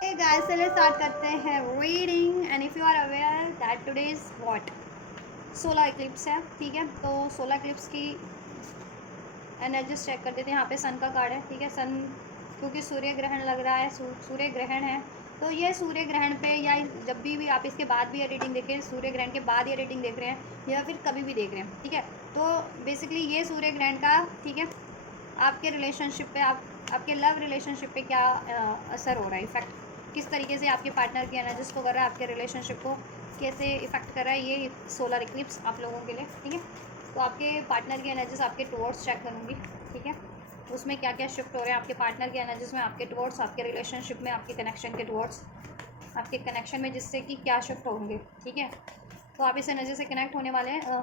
Hey guys, चलिए start करते हैं reading and if you are aware that today is what solar eclipse है। ठीक है, तो सोलर इक्लिप्स की एनर्जीज चेक कर देते हैं। यहाँ पे सन का कार्ड है। ठीक है, सन क्योंकि सूर्य ग्रहण लग रहा है, सूर्य ग्रहण है, तो ये सूर्य ग्रहण पे या जब भी आप इसके बाद भी ये रीडिंग देखें, सूर्य ग्रहण के बाद ये रीडिंग देख रहे हैं या फिर कभी भी देख रहे हैं, ठीक है, तो बेसिकली ये सूर्य ग्रहण का, ठीक है, आपके रिलेशनशिप पे, आपके लव रिलेशनशिप पे क्या असर हो रहा है, इफेक्ट किस तरीके से आपके पार्टनर की एनर्जीज को कर रहा है, आपके रिलेशनशिप को कैसे इफेक्ट कर रहा है ये सोलर इक्लिप्स आप लोगों के लिए। ठीक है, तो आपके पार्टनर की एनर्जीज आपके टुवर्ड्स चेक करूँगी। ठीक है, उसमें क्या क्या शिफ्ट हो रहे हैं आपके पार्टनर की एनर्जीज में, आपके टुवर्ड्स, आपके रिलेशनशिप में, आपके कनेक्शन के टुवर्ड्स, आपके कनेक्शन में, जिससे कि क्या शिफ्ट होंगे। ठीक है, तो आप इस एनर्जी से कनेक्ट होने वाले हैं,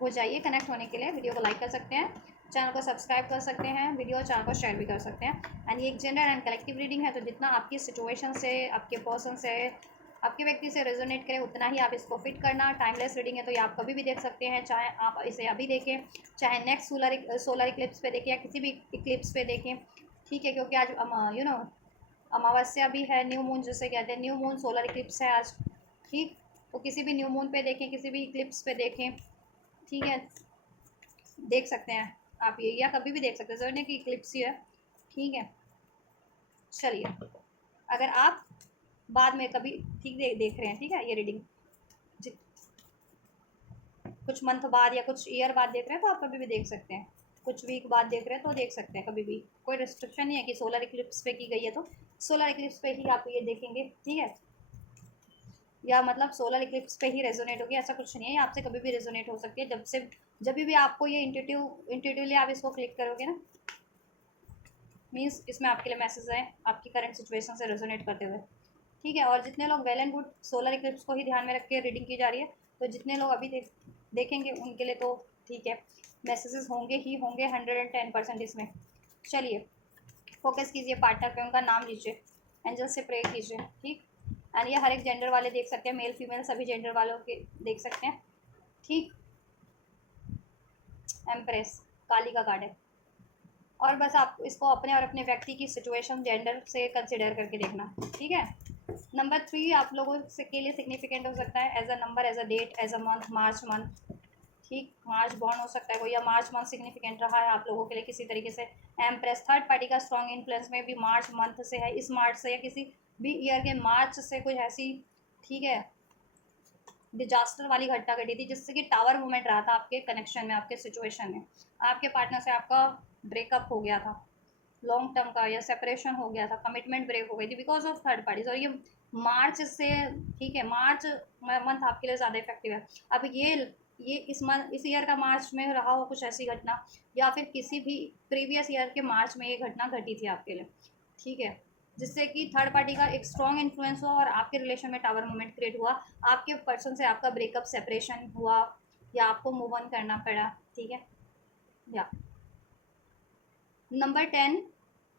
हो जाइए। कनेक्ट होने के लिए वीडियो को लाइक कर सकते हैं, चैनल को सब्सक्राइब कर सकते हैं, वीडियो और चैनल को शेयर भी कर सकते हैं। एंड ये एक जनरल एंड कलेक्टिव रीडिंग है, तो जितना आपकी सिचुएशन से, आपके पर्सन से, आपके व्यक्ति से रेजोनेट करे उतना ही आप इसको फिट करना। टाइमलेस रीडिंग है, तो ये आप कभी भी देख सकते हैं, चाहे आप इसे अभी देखें, चाहे नेक्स्ट सोलर इक्लिप्स पे देखें या किसी भी इक्लिप्स पे देखें। ठीक है, क्योंकि आज अमावस्या भी है, न्यू मून जिसे कहते हैं, न्यू मून सोलर इक्लिप्स है आज। ठीक, तो किसी भी न्यू मून पे देखें, किसी भी इक्लिप्स पे देखें, ठीक है, देख सकते हैं आप ये, या कभी भी देख सकते हैं, जरूरी नहीं कि इक्लिप्स ही है। ठीक है, चलिए, अगर आप बाद में कभी ठीक देख रहे हैं, ठीक है, ये रीडिंग कुछ मंथ बाद या कुछ ईयर बाद देख रहे हैं, तो आप कभी भी देख सकते हैं। कुछ वीक बाद देख रहे हैं तो देख सकते हैं, कभी भी कोई रिस्ट्रिक्शन नहीं है कि सोलर इक्लिप्स पे की गई है तो सोलर इक्लिप्स पे ही आप ये देखेंगे। ठीक है, या मतलब सोलर इक्लिप्स पे ही रेजोनेट होगी, ऐसा कुछ नहीं है, आपसे कभी भी रेजोनेट हो सकती है, जब भी आपको ये इंट्यूटिवली आप इसको क्लिक करोगे ना, मीन्स इसमें आपके लिए मैसेज है आपकी करंट सिचुएशन से रेजोनेट करते हुए। ठीक है, और जितने लोग well and good solar Eclipse को ही ध्यान में रख के रीडिंग की जा रही है, तो जितने लोग अभी देखेंगे उनके लिए तो ठीक है, मैसेजेस होंगे ही होंगे 110% इसमें। चलिए, फोकस कीजिए पार्टनर पे, उनका नाम लीजिए, एंजल से प्रे कीजिए। ठीक, एंड ये हर एक जेंडर वाले देख सकते हैं, मेल फीमेल सभी जेंडर वालों के देख सकते हैं। ठीक, एम्प्रेस काली का कार्ड है, और बस आप इसको अपने और अपने व्यक्ति की सिचुएशन जेंडर से कंसिडर करके देखना। ठीक है, नंबर 3 आप लोगों से के लिए सिग्निफिकेंट हो सकता है, as a number, as a date, as a month, March month. ठीक, मार्च बॉर्न हो सकता है कोई, या मार्च मंथ सिग्निफिकेंट रहा है आप लोगों के लिए किसी तरीके से। एम्प्रेस थर्ड पार्टी का स्ट्रॉन्ग इन्फ्लुएंस में भी मार्च मंथ से है, इस मार्च से या किसी भी ईयर के मार्च से कुछ ऐसी, ठीक है, डिजास्टर वाली घटना घटी थी जिससे कि टावर मूवमेंट रहा था आपके कनेक्शन में, आपके सिचुएशन में, आपके पार्टनर से आपका ब्रेकअप हो गया था लॉन्ग टर्म का, या सेपरेशन हो गया था, कमिटमेंट ब्रेक हो गई थी बिकॉज ऑफ थर्ड पार्टीज, और ये मार्च से, ठीक है, मार्च मंथ आपके लिए ज़्यादा इफेक्टिव है। अब ये इस मंथ, इस ईयर का मार्च में रहा हो कुछ ऐसी घटना, या फिर किसी भी प्रीवियस ईयर के मार्च में ये घटना घटी थी आपके लिए। ठीक है, जिससे कि थर्ड पार्टी का एक स्ट्रॉन्ग इन्फ्लुएंस हुआ और आपके रिलेशन में टावर मोमेंट क्रिएट हुआ, आपके पर्सन से आपका ब्रेकअप सेपरेशन हुआ, या आपको मूव ऑन करना पड़ा। ठीक है, या नंबर 10,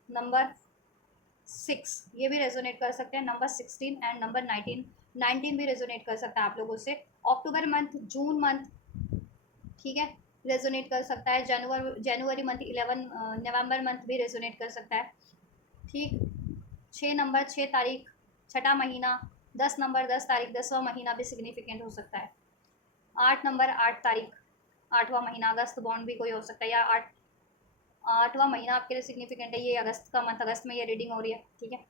नंबर 6 ये भी रेजोनेट कर सकते हैं, नंबर 16 एंड नंबर 19 भी रेजोनेट कर सकता है आप लोगों से। अक्टूबर मंथ, जून मंथ, ठीक है, रेजोनेट कर सकता है। जनवरी मंथ 11, नवंबर मंथ भी रेजोनेट कर सकता है। ठीक, 6 नंबर 6 तारीख, छठा महीना, 10 नंबर 10 तारीख, 10वां महीना भी सिग्निफिकेंट हो सकता है। 8 नंबर 8 तारीख, 8वां महीना, अगस्त बॉन्ड भी कोई हो सकता है, या 8वां महीना आपके लिए सिग्निफिकेंट है, ये अगस्त का मंथ, अगस्त में ये रीडिंग हो रही है। ठीक है,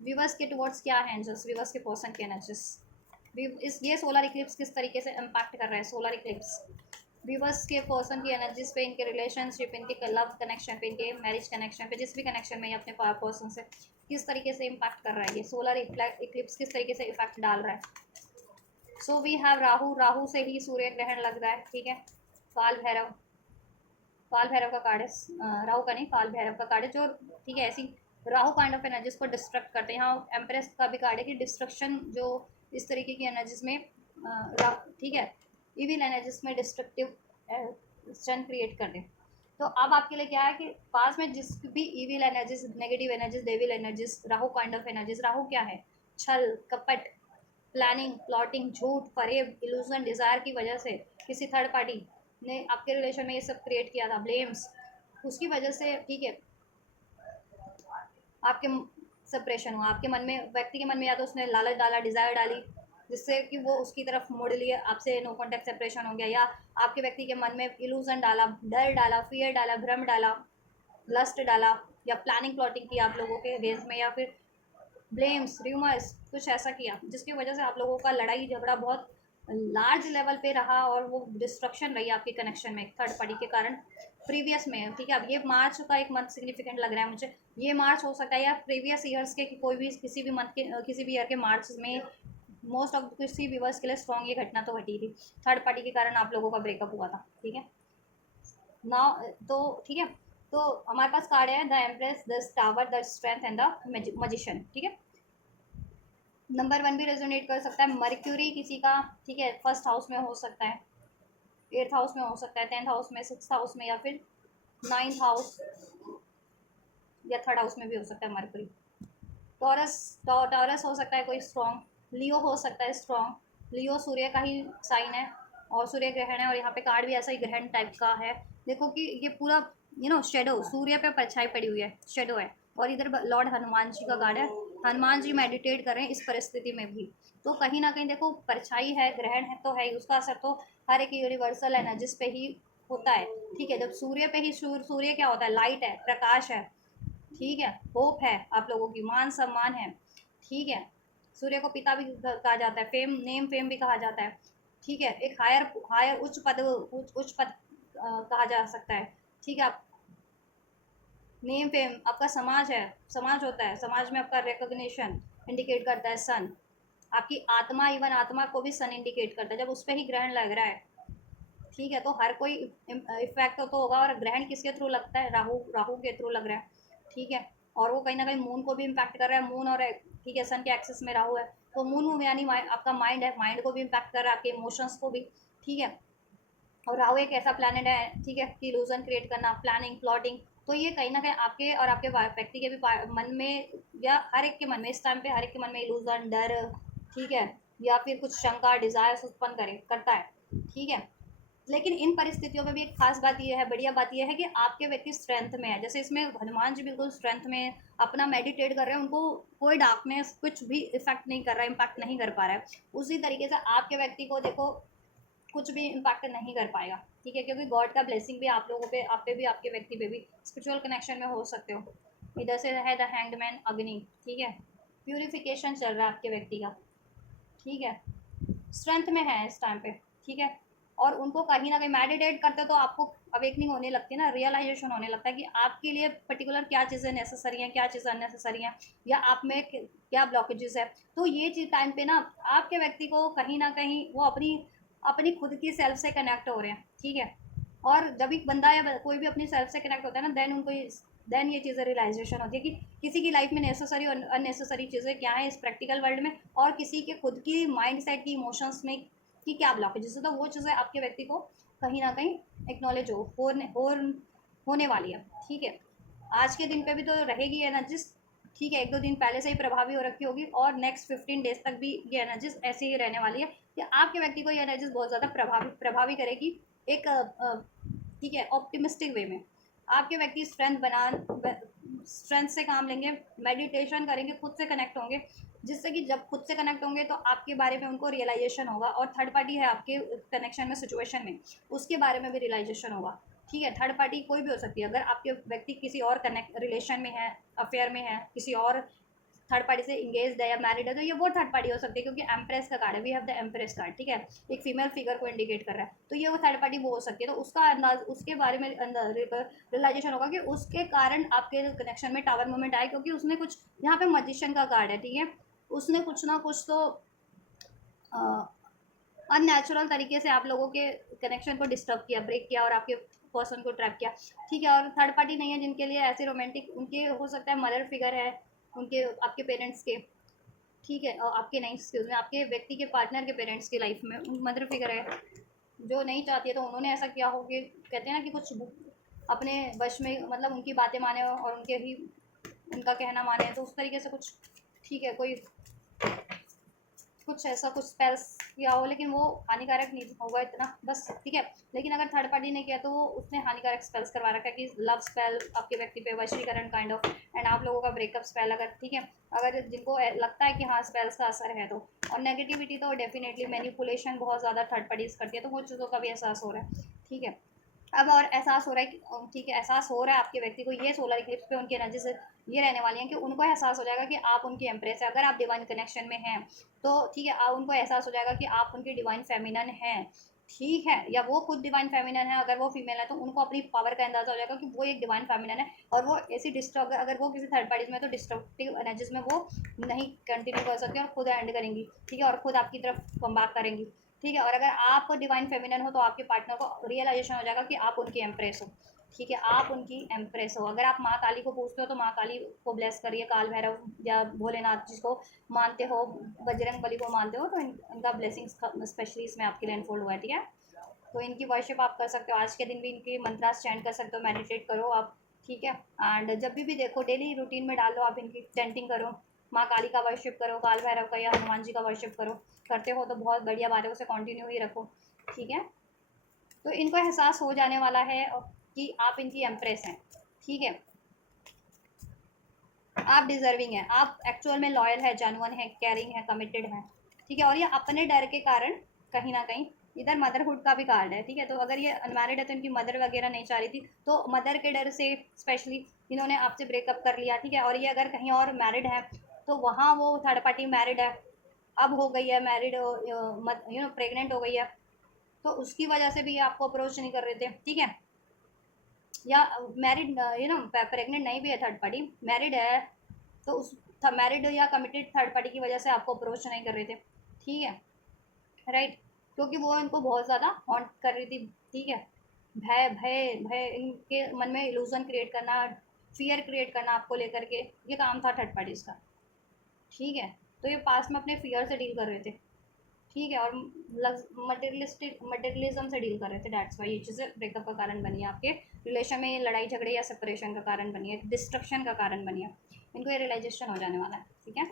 व्यूवर्स के टुवर्ड्स क्या है एंजल्स, व्यूवर्स के पर्सन के एनर्जीज, इस ये सोलर इक्लिप्स किस तरीके से इम्पैक्ट कर रहा है, सोलर इक्लिप्स व्यूवर्स के पर्सन की एनर्जीज पे, इनके रिलेशनशिप, इनके लव कनेक्शन पे, इनके मैरिज कनेक्शन पे, जिस भी कनेक्शन में ये अपने पर्सन से किस तरीके से इम्पैक्ट कर रहा है, ये सोलर इक्लिप्स किस तरीके से इफेक्ट डाल रहा है। So we have Rahu, Rahu से ही सूर्य ग्रहण लग रहा है। ठीक है, काल भैरव, काल भैरव का कार्ड है, राहु का नहीं, काल भैरव का कार्ड है, जो, ठीक है, ऐसी राहु काइंड ऑफ एनर्जीज को डिस्ट्रक्ट करते हैं। यहाँ एम्प्रेस का भी कार्ड है कि डिस्ट्रक्शन, जो इस तरीके की एनर्जीज में, ठीक है, इविल एनर्जीज में डिस्ट्रक्टिव सन क्रिएट कर दें। तो अब आपके लिए क्या है कि पास में जिस भी evil energies, negative energies, devil energies, Rahu kind of energies, Rahu क्या है, छल कपट, प्लानिंग, प्लॉटिंग, झूठ, फरेब, इल्यूजन, डिज़ायर की वजह से किसी थर्ड पार्टी ने आपके रिलेशन में ये सब क्रिएट किया था, ब्लेम्स, उसकी वजह से, ठीक है, आपके सेपरेशन हुआ आपके मन में, व्यक्ति के मन में, या तो उसने लालच डाला, डिज़ायर डाली, जिससे कि वो उसकी तरफ मुड़ लिए, आपसे नो कॉन्टैक्ट सेपरेशन हो गया, या आपके व्यक्ति के मन में इल्यूजन डाला, डर डाला, फियर डाला, भ्रम डाला, लस्ट डाला, या प्लानिंग प्लॉटिंग की आप लोगों के अगेंस्ट में, या फिर ब्लेम्स, र्यूमर्स, कुछ ऐसा किया जिसकी वजह से आप लोगों का लड़ाई झगड़ा बहुत लार्ज लेवल पे रहा और वो डिस्ट्रक्शन रही आपके कनेक्शन में थर्ड पार्टी के कारण प्रीवियस में। ठीक है, अब ये मार्च का एक मंथ सिग्निफिकेंट लग रहा है मुझे, ये मार्च हो सकता है या प्रीवियस ईयर्स के कोई भी किसी भी मंथ के किसी भी ईयर के मार्च में, मोस्ट ऑफ किसी व्यूवर्स के लिए स्ट्रॉन्ग ये घटना तो घटी थी, थर्ड पार्टी के कारण आप लोगों का ब्रेकअप हुआ था। ठीक है नाउ, तो ठीक है, तो हमारे पास कार्ड है the empress, the tower, the strength and the magician. ठीक है, नंबर 1 भी रेजोनेट कर सकता है, मर्क्यूरी किसी का, ठीक है, फर्स्ट हाउस में हो सकता है, 8th हाउस में हो सकता है, 10th हाउस में, 6th हाउस में, या फिर 9th हाउस या 3rd हाउस में भी हो सकता है मर्क्यूरी। टॉरस, टॉरस हो सकता है कोई स्ट्रॉन्ग, लियो हो सकता है स्ट्रॉन्ग, लियो सूर्य का ही साइन है और सूर्य ग्रहण है, और यहाँ पे कार्ड भी ऐसा ही ग्रहण टाइप का है। देखो कि ये पूरा शेडो, सूर्य पे परछाई पड़ी हुई है, शेडो है, और इधर लॉर्ड हनुमान जी का कार्ड है, हनुमान जी मेडिटेट कर रहे हैं इस परिस्थिति में भी, तो कहीं ना कहीं देखो परछाई है, ग्रहण है तो है ही, उसका असर तो हर एक यूनिवर्सल एनर्जीज पे ही होता है। ठीक है, जब सूर्य पे ही, सूर्य क्या होता है, लाइट है, प्रकाश है, ठीक है, होप है, आप लोगों की मान सम्मान है। ठीक है, सूर्य को पिता भी कहा जाता है, फेम, नेम फेम भी कहा जाता है। ठीक है, एक हायर हायर उच्च पद, उच्च पद कहा जा सकता है। ठीक है, आप नेम फेम, आपका समाज है, समाज होता है, समाज में आपका रिकॉग्निशन इंडिकेट करता है सन, आपकी आत्मा, इवन आत्मा को भी सन इंडिकेट करता है जब उस पर ही ग्रहण लग रहा है। ठीक है, तो हर कोई इफेक्ट तो होगा, और ग्रहण किसके थ्रू लगता है, राहु, राहु के थ्रू लग रहा है। ठीक है, और वो कहीं ना कहीं मून को भी इम्पैक्ट कर रहा है, मून और, ठीक है, सन के एक्सेस में राहु है, तो मून यानी आपका माइंड है, माइंड को भी इम्पैक्ट कर रहा है, आपके इमोशंस को भी। ठीक है, और राहु एक ऐसा प्लैनेट है, ठीक है, कि इल्यूजन क्रिएट करना, प्लानिंग प्लॉटिंग, तो ये कहीं ना कहीं आपके और आपके व्यक्ति के भी मन में, या हर एक के मन में इस टाइम पे हर एक के मन में इल्यूजन, डर, ठीक है, या फिर कुछ शंका, डिजायर्स उत्पन्न करता है। ठीक है, लेकिन इन परिस्थितियों में भी एक खास बात यह है, बढ़िया बात यह है कि आपके व्यक्ति स्ट्रेंथ में है, जैसे इसमें हनुमान जी बिल्कुल स्ट्रेंथ में अपना मेडिटेट कर रहे हैं, उनको कोई डार्कनेस कुछ भी इफेक्ट नहीं कर रहा है, इम्पैक्ट नहीं कर पा रहा है। उसी तरीके से आपके व्यक्ति को देखो कुछ भी इम्पैक्ट नहीं कर पाएगा। ठीक है, क्योंकि गॉड का ब्लेसिंग भी आप लोगों पे, आप पे भी, आपके व्यक्ति पे भी स्पिरिचुअल कनेक्शन में हो सकते हो। इधर से है द हैंगमैन, अग्नि, ठीक है, प्यूरिफिकेशन चल रहा है आपके व्यक्ति का। ठीक है, स्ट्रेंथ में है इस टाइम पे। ठीक है, और उनको कहीं ना कहीं मेडिटेट करते तो आपको अवेकनिंग होने लगती है ना, रियलाइजेशन होने लगता है कि आपके लिए पर्टिकुलर क्या चीज़ें नेसेसरी हैं, क्या चीज़ें अननेसेसरी हैं, या आप में क्या ब्लॉकेजेस है। तो ये चीज़ टाइम पे ना आपके व्यक्ति को कहीं ना कहीं वो अपनी अपनी खुद की सेल्फ से कनेक्ट हो रहे हैं। ठीक है, और जब एक बंदा या कोई भी अपनी सेल्फ से कनेक्ट होता है ना, देन उनको देन ये चीज़ें रियलाइजेशन होती है कि किसी की लाइफ में नेसेसरी और अननेसेसरी चीज़ें क्या है इस प्रैक्टिकल वर्ल्ड में, और किसी के खुद की माइंड सेट की, इमोशंस में कि क्या ब्लॉकेजेस है, तो वो चीज़ें आपके व्यक्ति को कहीं ना कहीं एक्नॉलेज होने वाली है। ठीक है, आज के दिन पे भी तो रहेगी एनर्जीज। ठीक है, 1-2 दिन पहले से ही प्रभावी हो रखी होगी, और नेक्स्ट 15 डेज तक भी ये एनर्जीज ऐसे ही रहने वाली है कि आपके व्यक्ति को ये एनर्जीज बहुत ज़्यादा प्रभावी करेगी एक ठीक है, ऑप्टिमिस्टिक वे में। आपके व्यक्ति स्ट्रेंथ से काम लेंगे, मेडिटेशन करेंगे, खुद से कनेक्ट होंगे, जिससे कि जब खुद से कनेक्ट होंगे तो आपके बारे में उनको रियलाइजेशन होगा, और थर्ड पार्टी है आपके कनेक्शन में, सिचुएशन में, उसके बारे में भी रियलाइजेशन होगा। ठीक है, थर्ड पार्टी कोई भी हो सकती है, अगर आपके व्यक्ति किसी और रिलेशन में है, अफेयर में है, किसी और थर्ड पार्टी से इंगेज है या मैरिड है, तो ये वो थर्ड पार्टी हो सकती है, क्योंकि एम्प्रेस का कार्ड है, we have the empress card. ठीक है, एक फीमेल फिगर को इंडिकेट कर रहा है, तो ये वो थर्ड पार्टी वो हो सकती है, तो उसका अंदाज, उसके बारे में रियलाइजेशन होगा कि उसके कारण आपके कनेक्शन में टावर मूवमेंट आए, क्योंकि उसने कुछ, यहाँ पे मैजिशियन का कार्ड है, ठीक है, उसने कुछ ना कुछ तो अननेचुरल तरीके से आप लोगों के कनेक्शन को डिस्टर्ब किया, ब्रेक किया, और आपके पर्सन को ट्रैप किया। ठीक है, और थर्ड पार्टी नहीं है जिनके लिए ऐसे रोमांटिक, उनके हो सकता है मदर फिगर है, उनके आपके पेरेंट्स के, ठीक है, और आपके नहीं, एक्सक्यूज में, आपके व्यक्ति के पार्टनर के पेरेंट्स की लाइफ में मदर फिगर है, जो नहीं चाहती है, तो उन्होंने ऐसा किया हो कि कहते हैं ना कि कुछ अपने वश में, मतलब उनकी बातें माने और उनके ही उनका कहना माने, तो उस तरीके से कुछ। ठीक है, कोई कुछ ऐसा कुछ स्पेल्स किया हो, लेकिन वो हानिकारक नहीं होगा इतना बस, ठीक है। लेकिन अगर थर्ड पार्टी ने किया तो वो उसने हानिकारक स्पेल्स करवा रखा है कि लव स्पेल आपके व्यक्ति पे, वशीकरण काइंड ऑफ, एंड आप लोगों का ब्रेकअप स्पेल, अगर ठीक है, अगर जिनको लगता है कि हाँ स्पेल्स का असर है तो। और नेगेटिविटी तो डेफिनेटली मैनिपुलेशन बहुत ज़्यादा थर्ड पार्टीज करती है, तो वो चीज़ों का भी एहसास हो रहा है, ठीक है। अब और एहसास हो रहा है कि ठीक है, एहसास हो रहा है आपके व्यक्ति को, ये सोलर इक्लिप्स पे उनकी एनर्जी से ये रहने वाली है कि उनको एहसास हो जाएगा कि आप उनकी एम्प्रेस है। अगर आप डिवाइन कनेक्शन में हैं तो ठीक है, उनको एहसास हो जाएगा कि आप उनकी डिवाइन फेमिनन हैं, ठीक है, या वो खुद डिवाइन फेमिनन है। अगर वो फीमेल है तो उनको अपनी पावर का अंदाजा हो जाएगा कि वो एक डिवाइन फेमिनन है, और वो ऐसी डिस्ट्रक्ट, अगर वो किसी थर्ड पार्टीज में तो डिस्ट्रक्टिव एनर्जीज में वो नहीं कंटिन्यू कर सकती और खुद एंड करेंगी, ठीक है, और खुद आपकी तरफ कम बैक करेंगी, ठीक है। और अगर आप डिवाइन फेमिनन हो तो आपके पार्टनर को रियलाइजेशन हो जाएगा कि आप उनकी एम्प्रेस हो, ठीक है, आप उनकी एम्प्रेस हो। अगर आप माँ काली को पूछते हो तो माँ काली को ब्लेस करिए, काल भैरव या भोलेनाथ जिसको मानते हो, बजरंग बली को मानते हो, तो इनका ब्लेसिंग्स स्पेशली इसमें आपके लिए अनफोल्ड हुआ है, ठीक है। तो इनकी वर्शिप आप कर सकते हो, आज के दिन भी इनकी मंत्रास चैंट कर सकते हो, मेडिटेट करो आप, ठीक है। एंड जब भी देखो डेली रूटीन में डालो, आप इनकी चैंटिंग करो, माँ काली का वर्शिप करो, काल भैरव का या हनुमान जी का वर्शिप करो, करते हो तो बहुत बढ़िया बात है, उसे कंटिन्यू ही रखो, ठीक है। तो इनको एहसास हो जाने वाला है कि आप इनकी एम्प्रेस हैं, ठीक है, आप डिजर्विंग हैं, आप एक्चुअल में लॉयल है, जेन्युइन है, केयरिंग है, कमिटेड है, ठीक है। और ये अपने डर के कारण कहीं ना कहीं, इधर मदरहुड का भी कार्ड है, ठीक है। तो अगर ये अनमैरिड है तो इनकी मदर वगैरह नहीं चाह रही थी, तो मदर के डर से स्पेशली इन्होंने आपसे ब्रेकअप कर लिया, ठीक है। और ये अगर कहीं और मैरिड है तो वहाँ वो थर्ड पार्टी मैरिड है, अब हो गई है मैरिड, प्रेग्नेंट हो गई है, तो उसकी वजह से भी ये आपको अप्रोच नहीं कर रहे थे, ठीक है। या मैरिड, प्रेग्नेंट नहीं भी है थर्ड पार्टी, मैरिड है, तो उस मैरिड या कमिटेड थर्ड पार्टी की वजह से आपको अप्रोच नहीं कर रहे थे, ठीक है, राइट। क्योंकि वो इनको बहुत ज़्यादा हॉन्ट कर रही थी, ठीक है। भय भय भय इनके मन में इल्यूजन क्रिएट करना, फियर क्रिएट करना आपको लेकर के, ये काम था थर्ड पार्टीज का, ठीक है। तो ये पास में अपने फियर से डील कर रहे थे, ठीक है, और मटेरियलिज्म से डील कर रहे थे, डेट्स वाई ये चीज़ें ब्रेकअप का कारण बनी है, आपके रिलेशन में लड़ाई झगड़े या सेपरेशन का कारण बनी है, डिस्ट्रक्शन का कारण बनी है। इनको ये रियलाइजेशन हो जाने वाला है, ठीक है।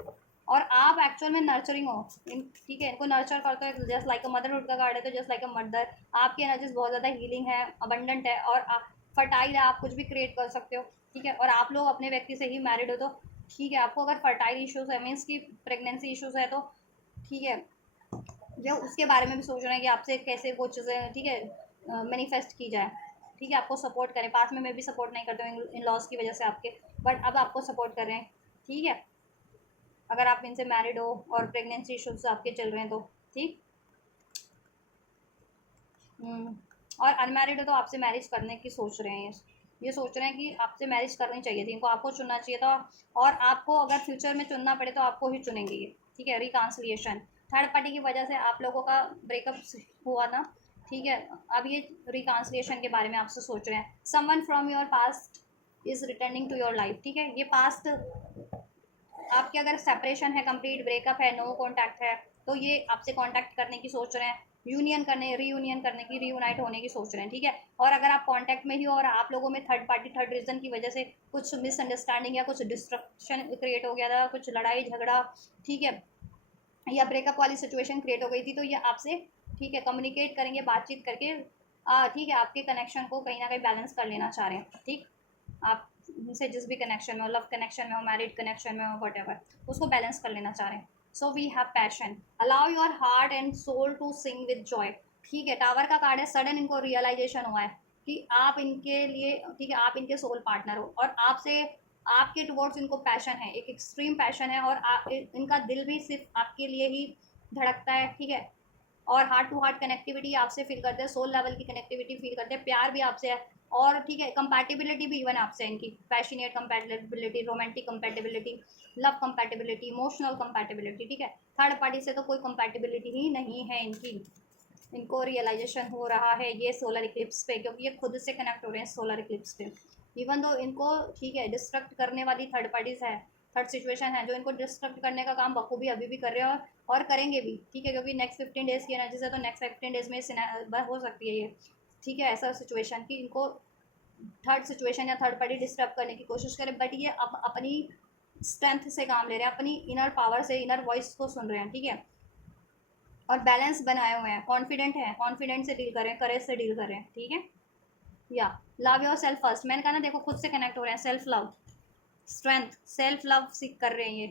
और आप एक्चुअल में नर्चरिंग हो, ठीक है, इनको नर्चर करते हो, जस्ट लाइक अ मदरहुड का कार्ड है, तो जस्ट लाइक अ मदर, आपकी एनर्जीज बहुत ज़्यादा हीलिंग है, अबंडेंट है, और फर्टाइल है, आप कुछ भी क्रिएट कर सकते हो, ठीक है। और आप लोग अपने व्यक्ति से ही मैरिड हो तो ठीक है, आपको अगर फर्टाइल इश्यूज है, मीन्स की प्रेगनेंसी इश्यूज है, तो ठीक है, जो उसके बारे में भी सोच रहे हैं कि आपसे कैसे वो चीज़ें, ठीक है, मैनिफेस्ट की जाए, ठीक है, आपको सपोर्ट करें। पास में मैं भी सपोर्ट नहीं करती हूँ इन लॉज की वजह से आपके, बट अब आपको सपोर्ट कर रहे हैं, ठीक है। अगर आप इनसे मैरिड हो और प्रेगनेंसी इश्यूज आपके चल रहे हैं तो ठीक। और अनमैरिड हो तो आपसे मैरिज करने की सोच रहे हैं, ये सोच रहे हैं कि आपसे मैरिज करनी चाहिए थी इनको, आपको चुनना चाहिए था, और आपको अगर फ्यूचर में चुनना पड़े तो आपको ही चुनेंगे ये, ठीक है। रिकांसलिएशन, थर्ड पार्टी की वजह से आप लोगों का ब्रेकअप हुआ ना, ठीक है। अब ये रिकांसलिएशन के बारे में आपसे सोच रहे हैं, someone from your past is returning to your life, ठीक है। ये पास्ट आपके अगर सेपरेशन है, कंप्लीट ब्रेकअप है, नो कांटेक्ट है, तो ये आपसे कांटेक्ट करने की सोच रहे हैं, यूनियन करने, रीयूनियन करने की, रीयूनाइट होने की सोच रहे हैं, ठीक है। और अगर आप कांटेक्ट में ही हो और आप लोगों में थर्ड पार्टी, थर्ड रीजन की वजह से कुछ मिसअंडरस्टैंडिंग या कुछ डिस्ट्रक्शन क्रिएट हो गया था, कुछ लड़ाई झगड़ा, ठीक है, या ब्रेकअप वाली सिचुएशन क्रिएट हो गई थी, तो ये आपसे ठीक है कम्युनिकेट करेंगे, बातचीत करके ठीक है, आपके कनेक्शन को कहीं ना कहीं बैलेंस कर लेना चाह रहे हैं, ठीक। आप उनसे जिस भी कनेक्शन में हो, लव कनेक्शन में हो, मैरिड कनेक्शन में हो, वट एवर, उसको बैलेंस कर लेना चाह रहे हैं। So we have passion, allow your heart and soul to sing with joy, ठीक है। टावर का कार्ड है, सडन इनको रियलाइजेशन हुआ है कि आप इनके लिए, ठीक है, आप इनके सोल पार्टनर हो, और आपसे, आपके टुवर्ड्स इनको पैशन है, एक एक्सट्रीम पैशन है, और इनका दिल भी सिर्फ आपके लिए ही धड़कता है, ठीक है। और हार्ट टू हार्ट कनेक्टिविटी आपसे फील करते हैं, सोल लेवल की कनेक्टिविटी फील करते हैं, प्यार भी आपसे है, और ठीक है, कंपैटिबिलिटी भी इवन आपसे है इनकी, passionate compatibility, romantic compatibility, love compatibility, emotional compatibility, ठीक है। थर्ड पार्टी से तो कोई कंपैटिबिलिटी ही नहीं है इनकी। इनको रियलाइजेशन हो रहा है ये सोलर इक्लिप्स पे, क्योंकि ये खुद से कनेक्ट हो रहे हैं सोलर इक्लिप्स पे, इवन दो इनको ठीक है डिस्ट्रक्ट करने वाली थर्ड पार्टीज है, थर्ड सिचुएशन है जो इनको डिस्ट्रक्ट करने का काम बखूबी अभी भी कर रहे हैं, और करेंगे भी, ठीक है। क्योंकि नेक्स्ट 15 डेज की एनर्जी है, तो नेक्स्ट 15 डेज में हो सकती है ये, ठीक है, ऐसा सिचुएशन कि इनको थर्ड सिचुएशन या थर्ड पार्टी डिस्टर्ब करने की कोशिश करे, बट ये अपनी स्ट्रेंथ से काम ले रहे हैं, अपनी इनर पावर से, इनर वॉइस को सुन रहे हैं, ठीक है। और बैलेंस बनाए हुए हैं, कॉन्फिडेंट है, कॉन्फिडेंट से डील करें, करेज से डील करें, ठीक है। या लव योर सेल्फ फर्स्ट, मैंने कहा ना, देखो खुद से कनेक्ट हो रहे हैं, self love, strength, self love सीख कर रहे हैं ये,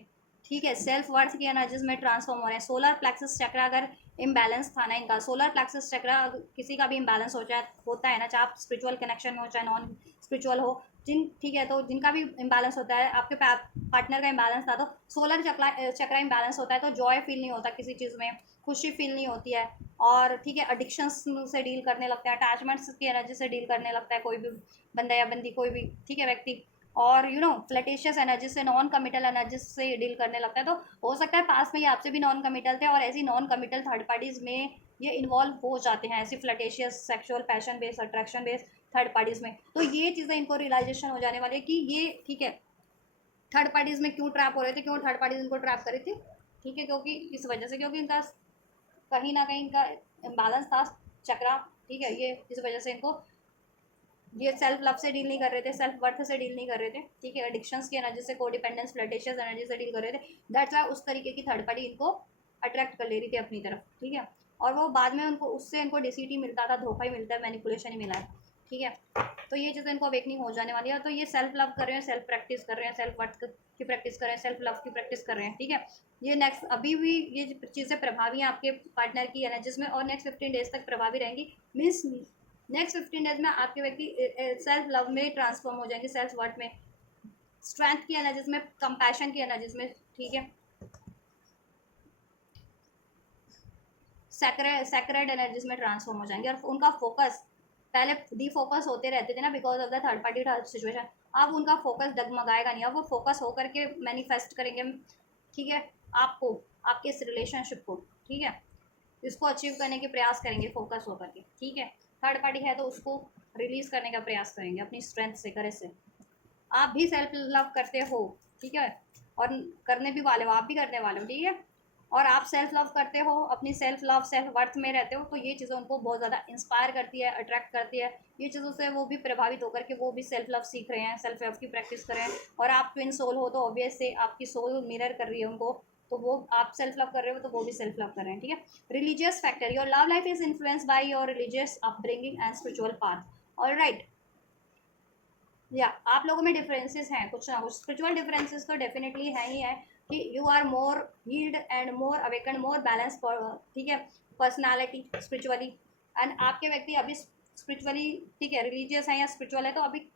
ठीक है। सेल्फ वर्थ की एनर्जीज में ट्रांसफॉर्म हो रहे हैं। सोलर प्लेक्सस चक्र अगर इम्बैलेंस था ना इनका, सोलर प्लेक्सस चक्र किसी का भी इम्बैलेंस हो जाए, होता है ना, चाहे आप स्पिरिचुअल कनेक्शन में हो चाहे नॉन स्पिरिचुअल हो, ठीक है, तो जिनका भी इम्बैलेंस होता है, आपके पार्टनर का इम्बैलेंस था तो सोलर चक्र इम्बैलेंस होता है, तो जॉय फील नहीं होता किसी चीज़ में, खुशी फील नहीं होती है, और ठीक है, एडिक्शंस से डील करने लगता है, अटैचमेंट्स की एनर्जी से डील करने लगता है कोई भी बंदा या बंदी, कोई भी, ठीक है, व्यक्ति, और फ्लैटेशियस एनर्जी से, नॉन कमिटल एनर्जी से डील करने लगता है। तो हो सकता है पास में ये आपसे भी नॉन कमिटल थे और ऐसी नॉन कमिटल थर्ड पार्टीज में ये इन्वॉल्व हो जाते हैं, ऐसी flirtatious sexual passion based attraction based third parties में। तो ये चीज़ें इनको रियलाइजेशन हो जाने वाली है कि ये, ठीक है, थर्ड पार्टीज में क्यों ट्रैप हो रहे थे, क्यों थर्ड पार्टीज इनको ट्रैप करी थी, ठीक है, क्योंकि इस वजह से, क्योंकि इनका कहीं ना कहीं इनका इम्बैलेंस था चक्रा, ठीक है, ये इस वजह से इनको, ये सेल्फ लव से डील नहीं कर रहे थे, सेल्फ वर्थ से डील नहीं कर रहे थे, ठीक है, एडिक्शंस की एनर्जी से, कोडिपेंडेंस फ्लर्टेशियस एनर्जी से डील कर रहे थे। दैट्स वाई उस तरीके की थर्ड पार्टी इनको अट्रैक्ट कर ले रही थी अपनी तरफ, ठीक है, और वो बाद में उनको उससे इनको डिसीट ही मिलता था, धोखा ही मिलता है, मैनिपुलेशन ही मिला है, ठीक है। तो ये चीज़ें इनको अवेकनिंग हो जाने वाली है। तो ये सेल्फ लव कर रहे हैं, सेल्फ प्रैक्टिस कर रहे हैं, सेल्फ वर्थ की प्रैक्टिस कर रहे हैं, सेल्फ लव की प्रैक्टिस कर रहे हैं, ठीक है। ये नेक्स्ट अभी भी ये चीज़ें प्रभावी हैं आपके पार्टनर की एनर्जीज में, और नेक्स्ट 15 डेज तक प्रभावी रहेंगी। मीन्स नेक्स्ट 15 डेज में आपके व्यक्ति सेल्फ लव में ट्रांसफॉर्म हो जाएंगे, सेल्फ वर्थ में, स्ट्रेंथ की एनर्जीज में, कंपैशन की एनर्जीज में, ठीक है, सैक्रेड एनर्जीज में ट्रांसफॉर्म हो जाएंगे। और उनका फोकस, पहले डिफोकस होते रहते थे ना because of the third party situation, अब उनका फोकस डगमगाएगा नहीं, अब वो फोकस होकर के मैनिफेस्ट करेंगे, ठीक है, आपको, आपके इस रिलेशनशिप को, ठीक है, इसको अचीव करने के प्रयास करेंगे फोकस होकर के, ठीक है। थर्ड पार्टी है तो उसको रिलीज करने का प्रयास करेंगे अपनी स्ट्रेंथ से, करे से। आप भी सेल्फ लव करते हो, ठीक है, और करने भी वाले हो, आप भी करने वाले हो, ठीक है, और आप सेल्फ लव करते हो, अपनी सेल्फ लव सेल्फ वर्थ में रहते हो, तो ये चीज़ें उनको बहुत ज़्यादा इंस्पायर करती है, अट्रैक्ट करती है। ये चीज़ों से वो भी प्रभावित होकर के वो भी सेल्फ लव सीख रहे हैं, सेल्फ लव की प्रैक्टिस कर रहे हैं। और आप ट्विन सोल हो तो ऑब्वियस से आपकी सोल मिरर कर रही है उनको, तो वो आप सेल्फ लव कर रहे हो तो वो भी सेल्फ लव कर रहे हैं, ठीक है। Religious factor, your love life is influence by your religious upbringing and spiritual path. Alright, या आप लोगों में डिफरेंसेस हैं कुछ ना कुछ, स्पिरिचुअल डिफरेंसेस तो डेफिनेटली है ही है, कि you are more healed and more awaken, more balance, ठीक है, पर्सनालिटी स्पिरिचुअली, एंड आपके व्यक्ति अभी स्पिरिचुअली, ठीक है, रिलीजियस है या स्पिरिचुअल है तो अभी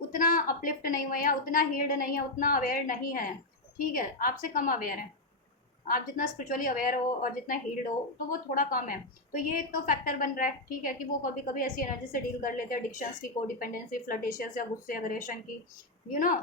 उतना अपलिफ्ट नहीं हुए, या उतना हील्ड नहीं है, उतना अवेयर नहीं है, ठीक है, आपसे कम अवेयर है। आप जितना स्पिरिचुअली अवेयर हो और जितना हील्ड हो तो वो थोड़ा कम है। तो ये एक तो फैक्टर बन रहा है, ठीक है, कि वो कभी कभी ऐसी एनर्जी से डील कर लेते हैं, एडिक्शंस की, कोडिपेंडेंसी, फ्लर्टेशियस या गुस्से, अग्रेशन की, यू नो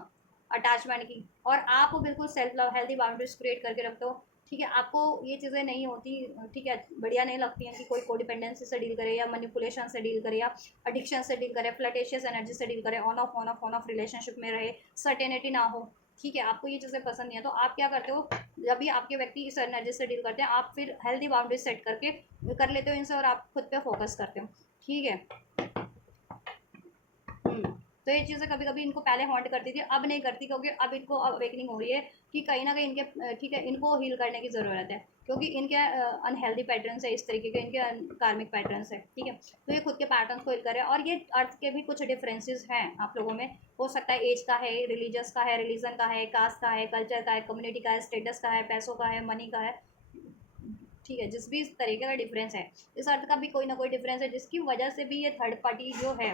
अटैचमेंट की, और आप बिल्कुल self love healthy boundaries create करके रखते हो, ठीक है, आपको ये चीज़ें नहीं होती, ठीक है, बढ़िया नहीं लगती हैं कि कोई कोडिपेंडेंसी से डील करे या मैनिपुलेशन से डील करे या एडिक्शन से डील करे, फ्लर्टेशियस एनर्जी से डील करे, ऑन ऑफ रिलेशनशिप में रहे, सर्टेनिटी ना हो, ठीक है, आपको ये चीज़ें पसंद नहीं है। तो आप क्या करते हो, जब भी आपके व्यक्ति इस एनर्जी से डील करते हैं, आप फिर हेल्दी बाउंड्री सेट करके कर लेते हो इनसे, और आप खुद पे फोकस करते हो, ठीक है। तो ये चीज़ें कभी कभी इनको पहले हॉन्ट करती थी, अब नहीं करती, क्योंकि अब इनको अवेकनिंग हो रही है कि कहीं ना कहीं इनके, ठीक है, इनको हील करने की ज़रूरत है, क्योंकि इनके अनहेल्दी पैटर्न्स है, इस तरीके के इनके कार्मिक पैटर्न्स है, ठीक है। तो ये खुद के पैटर्न्स को हील करें, और ये अर्थ के भी कुछ डिफरेंसेस हैं आप लोगों में, हो सकता है एज का है, रिलीजियस का है, रिलीजन का है, कास्ट का है, कल्चर का है, कम्युनिटी का है, स्टेटस का है, पैसों का है, मनी का है, ठीक है, जिस भी इस तरीके का डिफरेंस है, इस अर्थ का भी कोई ना कोई डिफरेंस है, जिसकी वजह से भी ये थर्ड पार्टी जो है,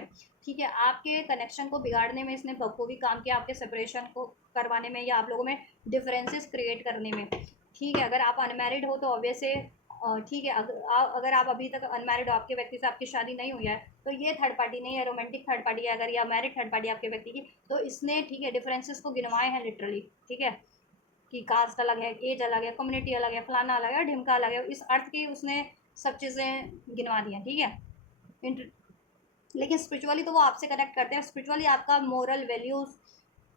ठीक है, आपके कनेक्शन को बिगाड़ने में इसने बखूबी काम किया, आपके सेपरेशन को करवाने में, या आप लोगों में डिफरेंसेस क्रिएट करने में, ठीक है। अगर आप अनमैरिड हो तो ऑब्वियस है, ठीक है, अगर आप अभी तक अनमैरिड हो, आपके व्यक्ति से आपकी शादी नहीं हुई है, तो ये थर्ड पार्टी नहीं है, रोमांटिक थर्ड पार्टी है। अगर या मैरिड थर्ड पार्टी आपके व्यक्ति की, तो इसने, ठीक है, डिफरेंसेस को गिनवाए हैं लिटरली, ठीक है, कि कास्ट अलग है, एज अलग है, कम्युनिटी अलग है, फलाना अलग है, ढिमका अलग है, इस अर्थ की उसने सब चीज़ें गिनवा दी हैं, ठीक है। लेकिन स्पिरिचुअली तो वो आपसे कनेक्ट करते हैं, स्पिरिचुअली आपका मोरल वैल्यूज़,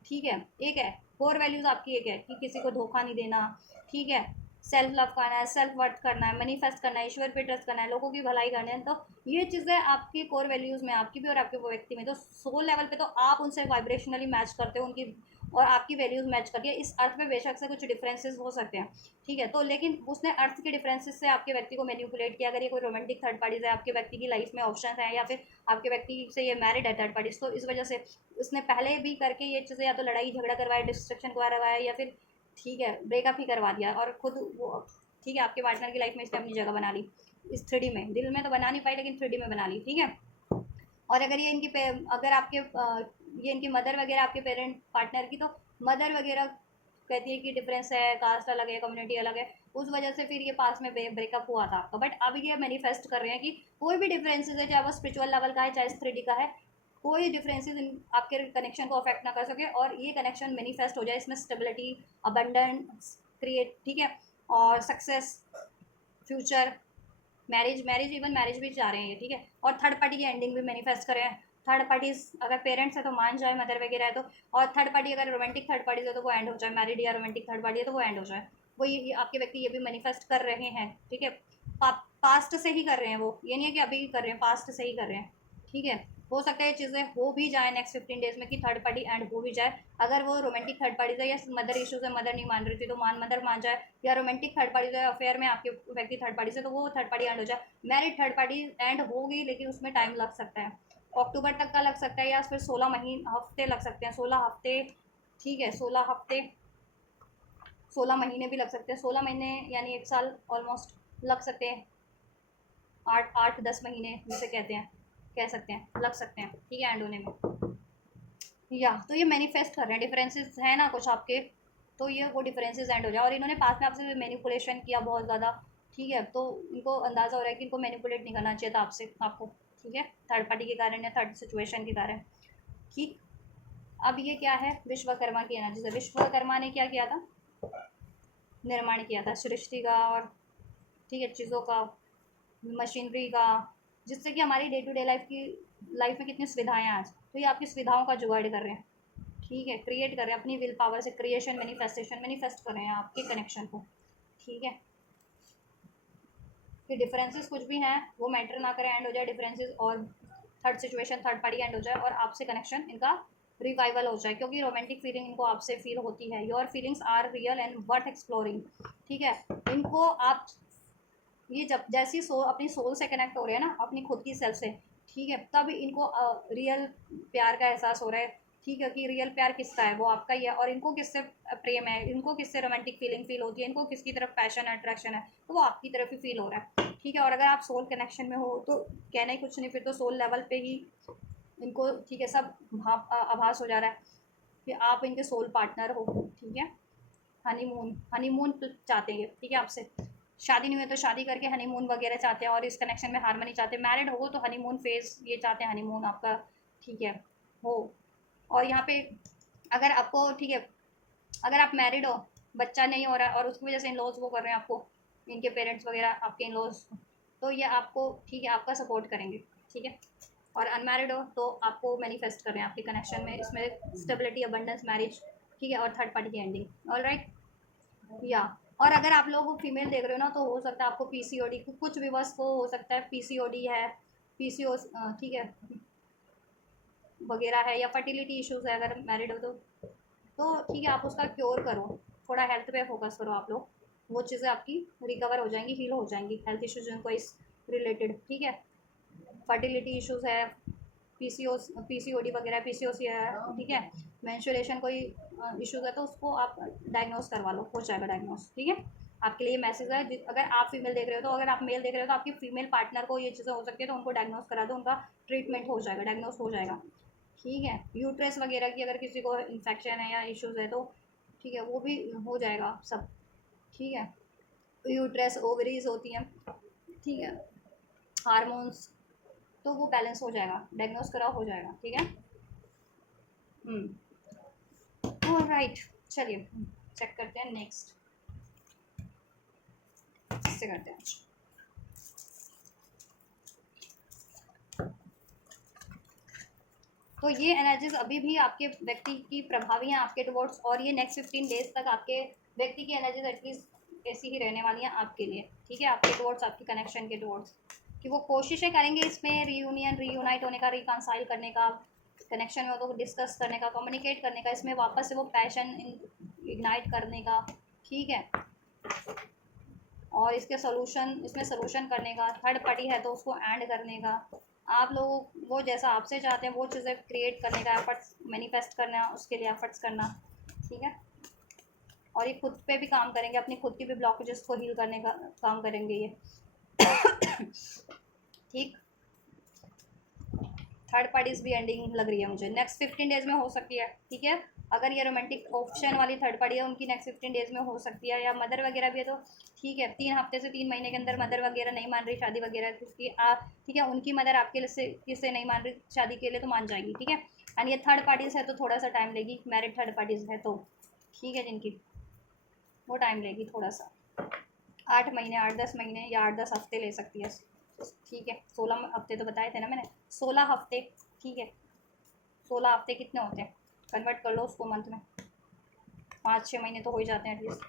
ठीक है, एक है, कोर वैल्यूज़ आपकी एक है कि किसी को धोखा नहीं देना, ठीक है, सेल्फ लव करना है, सेल्फ वर्थ करना है, मैनिफेस्ट करना है, ईश्वर पे ट्रस्ट करना है, लोगों की भलाई करना है। तो ये चीज़ें आपकी कोर वैल्यूज़ में, आपकी भी और आपके वो व्यक्ति में, तो सोल लेवल पे तो आप उनसे वाइब्रेशनली मैच करते हो, उनकी और आपकी वैल्यूज मैच करती है। इस अर्थ में बेशक से कुछ डिफरेंसेस हो सकते हैं, ठीक है, तो लेकिन उसने अर्थ के डिफरेंसेस से आपके व्यक्ति को मैनिपुलेट किया। अगर ये कोई रोमांटिक थर्ड पार्टीज है, आपके व्यक्ति की लाइफ में ऑप्शन है, या फिर आपके व्यक्ति से ये मैरिड है थर्ड पार्टीज, तो इस वजह से उसने पहले भी करके ये चीज़ें या तो लड़ाई झगड़ा करवाया, डिस्ट्रक्शन करवाया, या फिर ठीक है ब्रेकअप ही करवा दिया, और खुद वो ठीक है आपके पार्टनर की लाइफ में इसने अपनी जगह बना ली इस 3D में। दिल में तो बना नहीं पाई, लेकिन 3D में बना ली, ठीक है। और अगर ये इनकी अगर आपके ये इनकी मदर वगैरह आपके पेरेंट पार्टनर की, तो मदर वगैरह कहती है कि डिफरेंस है, कास्ट अलग है, कम्युनिटी अलग है, उस वजह से फिर ये पास में ब्रेकअप हुआ था आपका। बट अब ये मैनिफेस्ट कर रहे हैं कि कोई भी डिफरेंसेस है, चाहे वो स्पिरिचुअल लेवल का है, चाहे 3D का है, कोई डिफरेंसेस आपके कनेक्शन को अफेक्ट ना कर सके, और ये कनेक्शन मैनिफेस्ट हो जाए। इसमें स्टेबिलिटी, अबंडेंस क्रिएट, ठीक है, और success, future, marriage even marriage भी चाह रहे हैं ये, ठीक है। और थर्ड पार्टी की एंडिंग भी मैनिफेस्ट करें। थर्ड पार्टीज अगर पेरेंट्स है तो मान जाए, मदर वगैरह है तो, और थर्ड पार्टी अगर रोमांटिक थर्ड पार्टीज है तो वो एंड हो जाए, मैरिड या रोमांटिक थर्ड पार्टी है तो वो एंड हो जाए। वो ये आपके व्यक्ति ये भी मैनिफेस्ट कर रहे हैं, ठीक है। पास्ट से ही कर रहे हैं वो, ये नहीं है कि अभी कर रहे हैं, पास्ट से ही कर रहे हैं, ठीक है। हो सकता है ये चीज़ें हो भी जाए नेक्स्ट 15 डेज में कि थर्ड पार्टी एंड हो भी जाए। अगर वो रोमांटिक थर्ड पार्टी है या मदर इशूज़ है, मदर नहीं मान रही थी तो मदर मान जाए, या रोमांटिक थर्ड पार्टी है, अफेयर में आपके व्यक्ति थर्ड पार्टी से, तो वो थर्ड पार्टी एंड हो जाए। मैरिड थर्ड पार्टी एंड होगी, लेकिन उसमें टाइम लग सकता है, अक्टूबर तक का लग सकता है, या फिर 16 हफ्ते लग सकते हैं, 16 हफ्ते, ठीक है, 16 हफ्ते, 16 महीने भी लग सकते हैं, 16 महीने यानी 1 साल ऑलमोस्ट लग सकते हैं, 8 8 10 महीने जिसे कहते हैं, कह सकते हैं, लग सकते हैं, ठीक है, एंड होने में। या तो ये मैनिफेस्ट कर रहे हैं, डिफरेंसेस है ना कुछ आपके, तो ये वो डिफरेंसेस एंड हो जाए। और इन्होंने पास में आपसे मैनिपुलेशन किया बहुत ज़्यादा, ठीक है, तो इनको अंदाज़ा हो रहा है कि इनको मैनिपुलेट नहीं करना चाहिए था आपसे, आपको, ठीक है, थर्ड पार्टी के कारण या थर्ड सिचुएशन के कारण, ठीक। अब ये क्या है, विश्वकर्मा की एनर्जी से। विश्वकर्मा ने क्या किया था, निर्माण किया था सृष्टि का, और ठीक है चीज़ों का, मशीनरी का, जिससे कि हमारी डे टू डे लाइफ में कितनी सुविधाएं हैं आज, तो ये आपकी सुविधाओं का जुगाड़ कर रहे हैं, ठीक है, क्रिएट कर रहे हैं अपनी विल पावर से, क्रिएशन मैनिफेस्टेशन मैनिफेस्ट कर रहे हैं आपके कनेक्शन को, ठीक है। कि डिफरेंसेस कुछ भी हैं वो मैटर ना करें, एंड हो जाए डिफरेंसेस, और third situation third party end हो जाए, और आपसे कनेक्शन इनका रिवाइवल हो जाए, क्योंकि रोमांटिक फीलिंग इनको आपसे फील होती है। Your feelings are real and worth exploring, ठीक है। इनको आप ये जब जैसी सोल अपनी सोल से कनेक्ट हो रहे हैं ना, अपनी खुद की सेल्फ से, ठीक है, तब इनको रियल प्यार का एहसास हो रहा है, ठीक है, कि रियल प्यार किसका है, वो आपका ही है। और इनको किससे प्रेम है, इनको किससे रोमांटिक फीलिंग फील होती है, इनको किसकी तरफ पैशन अट्रैक्शन है, तो वो आपकी तरफ ही फील हो रहा है, ठीक है। और अगर आप सोल कनेक्शन में हो तो कहना ही कुछ नहीं, फिर तो सोल लेवल पे ही इनको, ठीक है, सब आभास हो जा रहा है कि आप इनके सोल पार्टनर हो, ठीक है। हनीमून हनीमून तो चाहते हैं, ठीक है, आपसे शादी नहीं हुई तो शादी करके हनीमून वगैरह चाहते हैं, और इस कनेक्शन में हारमनी चाहते हैं। मैरिड हो तो हनीमून फेज ये चाहते हैं, हनीमून आपका, ठीक है, हो। और यहाँ पे अगर आपको, ठीक है, अगर आप मैरिड हो, बच्चा नहीं हो रहा है, और उसकी वजह से इन लॉज वो कर रहे हैं आपको, इनके पेरेंट्स वगैरह आपके इन लॉज, तो ये आपको, ठीक है, आपका सपोर्ट करेंगे, ठीक है। और अनमैरिड हो तो आपको मैनिफेस्ट कर रहे हैं आपके कनेक्शन में, इसमें स्टेबिलिटी, अबंडेंस, मैरिज, ठीक है, और थर्ड पार्टी की एंडिंग, ऑल राइट। या और अगर आप लोग फीमेल देख रहे हो ना, तो हो सकता है आपको पीसीओडी, कुछ भी बस को हो सकता है, पीसीओडी है, पीसीओ, ठीक है, वगैरह है, या फर्टिलिटी इश्यूज है अगर मैरिड हो तो ठीक है, आप उसका क्योर करो, थोड़ा हेल्थ पे फोकस करो आप लोग, वो चीज़ें आपकी रिकवर हो जाएंगी, हील हो जाएंगी, हेल्थ इश्यूज जिनको इस रिलेटेड, ठीक है। फर्टिलिटी इश्यूज है, पीसीओडी वगैरह, पीसीओसी है, ठीक है, मेंस्ट्रुएशन कोई इश्यूज है तो उसको आप डायग्नोस करवा लो, हो जाएगा डायग्नोस, ठीक है। आपके लिए मैसेज है, अगर आप फीमेल देख रहे हो तो, अगर आप मेल देख रहे हो तो आपकी फीमेल पार्टनर को ये चीज़ें हो सकती है, तो उनको डायग्नोस करा दो, उनका ट्रीटमेंट हो जाएगा, डायग्नोस हो जाएगा, ठीक है। यूट्रस वगैरह की अगर किसी को इन्फेक्शन है या इश्यूज है तो, ठीक है, वो भी हो जाएगा सब, ठीक है। यूट्रस, ओवरीज होती हैं, ठीक है, हार्मोन्स, तो वो बैलेंस हो जाएगा, डायग्नोस करा हो जाएगा, ठीक है। राइट, चलिए चेक करते हैं नेक्स्ट, इससे करते हैं। तो ये एनर्जीज अभी भी आपके व्यक्ति की प्रभावी हैं आपके टुवर्ड्स, और ये नेक्स्ट 15 डेज तक आपके व्यक्ति की एनर्जीज एटलीस्ट ऐसी ही रहने वाली हैं आपके लिए, ठीक है, आपके टुवर्ड्स, आपके कनेक्शन के टुवर्ड्स, कि वो कोशिशें करेंगे इसमें रीयूनियन, रीयूनाइट होने का, रिकनसाइल करने का, कनेक्शन में हो तो डिस्कस करने का, कम्युनिकेट करने का, इसमें वापस से वो पैशन इग्नाइट करने का, ठीक है। और इसके सोल्यूशन, इसमें सोल्यूशन करने का, थर्ड पार्टी है तो उसको एंड करने का, आप लोग वो जैसा आपसे चाहते हैं वो चीज़ें क्रिएट करने का, एफर्ट्स मैनिफेस्ट करना, उसके लिए एफर्ट्स करना, ठीक है। और ये खुद पे भी काम करेंगे, अपनी खुद की भी ब्लॉकेजेस को हील करने का काम करेंगे ये, ठीक। थर्ड पार्टीज भी एंडिंग लग रही है मुझे, नेक्स्ट 15 डेज में हो सकती है, ठीक है। अगर ये रोमांटिक ऑप्शन वाली थर्ड पार्टी है उनकी नेक्स्ट 15 डेज में हो सकती है, या मदर वगैरह भी है तो ठीक है, 3 हफ्ते से 3 महीने के अंदर मदर वगैरह नहीं मान रही शादी वगैरह, क्योंकि आप ठीक है उनकी मदर आपके लिए से किससे नहीं मान रही शादी के लिए तो मान जाएगी, ठीक है। एंड ये थर्ड पार्टीज है तो थोड़ा सा टाइम लेगी, मैरिड थर्ड पार्टीज है तो ठीक है, जिनकी वो टाइम लेगी थोड़ा सा, 8 महीने, 8-10 महीने या 8-10 हफ्ते ले सकती है, ठीक है। 16 हफ्ते तो बताए थे ना मैंने, 16 हफ्ते, ठीक है। 16 हफ्ते कितने होते हैं, कन्वर्ट कर लो उसको मंथ में, 5-6 महीने तो हो ही जाते हैं एटलीस्ट,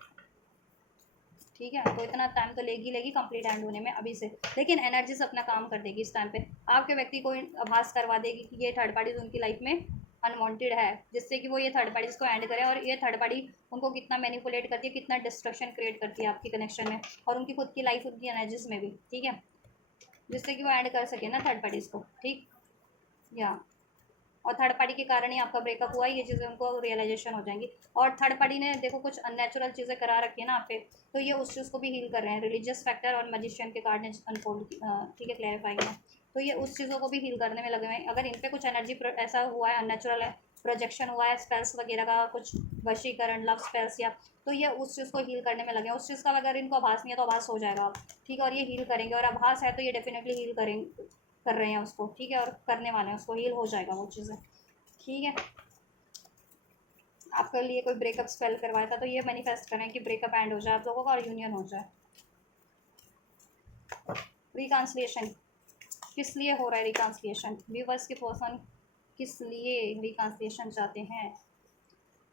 ठीक है। तो इतना टाइम तो लेगी कंप्लीट एंड होने में अभी से, लेकिन एनर्जी से अपना काम कर देगी इस टाइम पे, आपके व्यक्ति को आभास करवा देगी कि ये थर्ड पार्टीज उनकी लाइफ में अनवांटेड है, जिससे कि वो ये थर्ड पार्टीज को एंड करें, और ये थर्ड पार्टी उनको कितना मैनिपुलेट करती है, कितना डिस्ट्रक्शन क्रिएट करती है आपके कनेक्शन में, और उनकी खुद की लाइफ, उनकी एनर्जीज में भी, ठीक है, जिससे कि वो ऐड कर सके ना थर्ड पार्टीज़ को, ठीक। या और थर्ड पार्टी के कारण ही आपका ब्रेकअप हुआ, ये चीज़ें उनको रियलाइजेशन हो जाएंगी, और थर्ड पार्टी ने देखो कुछ अननेचुरल चीज़ें करा रखी है ना आप पे, तो ये उस चीज़ को भी हील कर रहे हैं, रिलीजियस फैक्टर और मजिशियन के कार्ड ने अनफोल्ड, ठीक है, क्लैरिफाई किया, तो ये उस चीज़ों को भी हील करने में लगे हुए हैं। अगर इन पर कुछ एनर्जी ऐसा हुआ है, अननेचुरल है, प्रोजेक्शन हुआ है, स्पेल्स वगैरह का कुछ वशीकरण, लव स्पेल्स, या तो ये उस चीज़ को हील करने में लगे हैं, उस चीज़ का अगर इनको आभास नहीं है तो आभास हो जाएगा आप, ठीक है, और ये हील करेंगे, और आभास है तो ये डेफिनेटली हील करेंगे, कर रहे हैं उसको, ठीक है, और करने वाले हैं उसको, हील हो जाएगा वो चीज़ें, ठीक है। आपके लिए कोई ब्रेकअप स्पेल करवाया था तो ये मैनिफेस्ट करें कि ब्रेकअप एंड हो जाए आप लोगों का और यूनियन हो जाए। रिकॉन्सिलिएशन किस लिए हो रहा है, रिकॉन्सिलिएशन व्यूवर्स के पर्सन किस लिए रिकॉन्सिलिएशन चाहते हैं,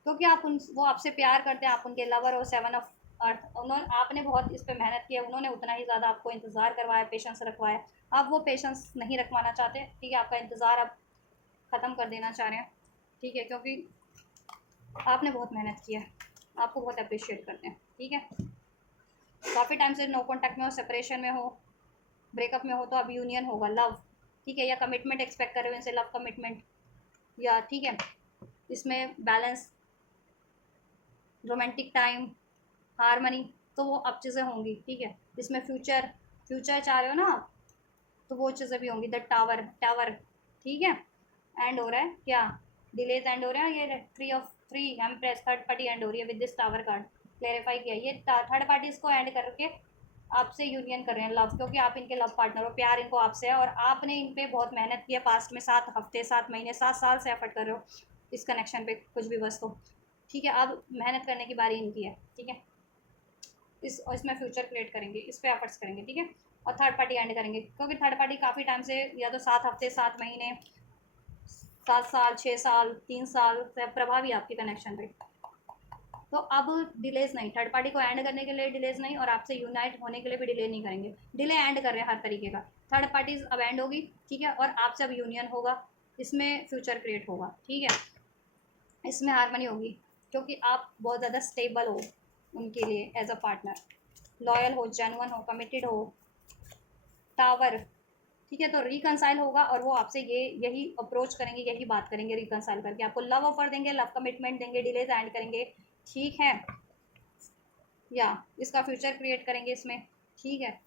क्योंकि आप उन वो आपसे प्यार करते हैं, आप उनके लवर हो, 7 ऑफ अर्थ, उन्होंने आपने बहुत इस पर मेहनत की है, उन्होंने उतना ही ज़्यादा आपको इंतज़ार करवाया, पेशेंस रखवाया, आप वो पेशेंस नहीं रखवाना चाहते, ठीक है, आपका इंतज़ार आप ख़त्म कर देना चाह रहे हैं, ठीक है, क्योंकि आपने बहुत मेहनत की है, आपको बहुत अप्रिशिएट करते हैं, ठीक है। काफ़ी टाइम से नो कॉन्टैक्ट में हो, सेपरेशन में हो, ब्रेकअप में हो, तो अब यूनियन होगा, लव, ठीक है, या कमिटमेंट एक्सपेक्ट कर रहे हो इनसे, लव कमिटमेंट, या ठीक है, इसमें बैलेंस, रोमांटिक टाइम, हारमनी, तो वो अब चीज़ें होंगी, ठीक है। इसमें फ्यूचर, फ्यूचर चाह रहे हो ना आप, तो वो चीज़ें भी होंगी, द टावर, टावर, ठीक है। एंड हो रहा है क्या, डिलेज एंड हो रहा है, ये 3 of 3 empress, third party end हो रही है with this tower card, clarify किया, ये थर्ड पार्टी इसको एंड करके आपसे यूनियन कर रहे हैं, लव, क्योंकि आप इनके लव पार्टनर हो, प्यार इनको आपसे है, और आपने इन पे बहुत मेहनत की है पास्ट में, 7 हफ्ते, 7 महीने, 7 साल से एफर्ट कर रहे हो इस कनेक्शन पे, कुछ भी बस, तो ठीक है, अब मेहनत करने की बारी इनकी है, ठीक है। इसमें फ्यूचर क्रिएट करेंगे, इस पर एफर्ट्स करेंगे, ठीक है। और थर्ड पार्टी एंड करेंगे, क्योंकि थर्ड पार्टी काफ़ी टाइम से, या तो 7 हफ्ते, 7 महीने, 7 साल, 6 साल, 3 साल से प्रभावी आपकी कनेक्शन पे, तो अब डिलेज नहीं, थर्ड पार्टी को एंड करने के लिए डिलेज नहीं, और आपसे यूनाइट होने के लिए भी डिले नहीं करेंगे, डिले एंड कर रहे हैं हर तरीके का, थर्ड पार्टीज अब एंड होगी, ठीक है, और आपसे अब यूनियन होगा, इसमें फ्यूचर क्रिएट होगा, ठीक है, इसमें हारमनी होगी, क्योंकि आप बहुत ज़्यादा स्टेबल हो उनके लिए एज अ पार्टनर, लॉयल हो, जेन्युइन हो, कमिटेड हो, टावर, ठीक है, तो रिकनसाइल होगा, और वो आपसे यही अप्रोच करेंगे, यही बात करेंगे, रिकनसाइल करके आपको लव ऑफर देंगे, लव कमिटमेंट देंगे, डिलेज एंड करेंगे, ठीक है, या इसका फ्यूचर क्रिएट करेंगे इसमें, ठीक है।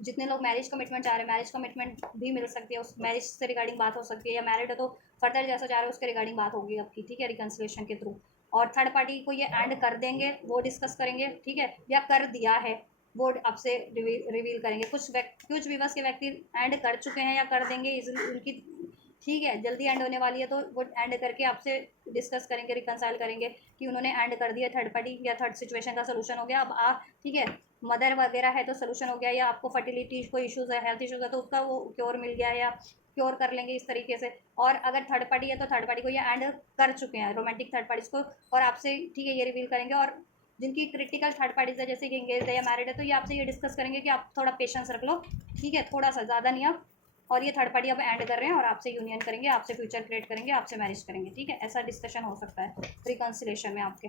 जितने लोग मैरिज कमिटमेंट चाह रहे हैं, मैरिज कमिटमेंट भी मिल सकती है, उस मैरिज से रिगार्डिंग बात हो सकती है, या मैरिड है तो फर्दर जैसा चाह रहे हो उसके रिगार्डिंग बात होगी आपकी, ठीक है, रिकन्सिलेशन के थ्रू, और थर्ड पार्टी को ये एंड कर देंगे, वो डिस्कस करेंगे, ठीक है, या कर दिया है वो आपसे रिवील करेंगे, कुछ विवश के व्यक्ति एंड कर चुके हैं या कर देंगे इजीली उनकी, ठीक है, जल्दी एंड होने वाली है, तो वो एंड करके आपसे डिस्कस करेंगे, रिकनसाइल करेंगे कि उन्होंने एंड कर दिया, थर्ड पार्टी या थर्ड सिचुएशन का सोल्यूशन हो गया, अब आप, ठीक है, मदर वगैरह है तो सोल्यूशन हो गया, या आपको फर्टिलिटी कोई इश्यूज़ है, हेल्थ इश्यूज़ है, तो उसका वो क्योर मिल गया, या क्योर कर लेंगे इस तरीके से। और अगर थर्ड पार्टी है तो थर्ड पार्टी को ये एंड कर चुके हैं, रोमांटिक थर्ड पार्टीज को, और आपसे, ठीक है, ये रिवील करेंगे, और जिनकी क्रिटिकल थर्ड पार्टीज है, जैसे कि इंगेज है या मैरिड है, तो ये आपसे ये डिस्कस करेंगे कि आप थोड़ा पेशेंस रख लो, ठीक है, थोड़ा सा, ज़्यादा नहीं, आप और ये थर्ड पार्टी अब एंड कर रहे हैं और आपसे यूनियन करेंगे, आपसे फ्यूचर क्रिएट करेंगे, आपसे मैरिज करेंगे, ठीक है। ऐसा डिस्कशन हो सकता है रिकन्सिलेशन में आपके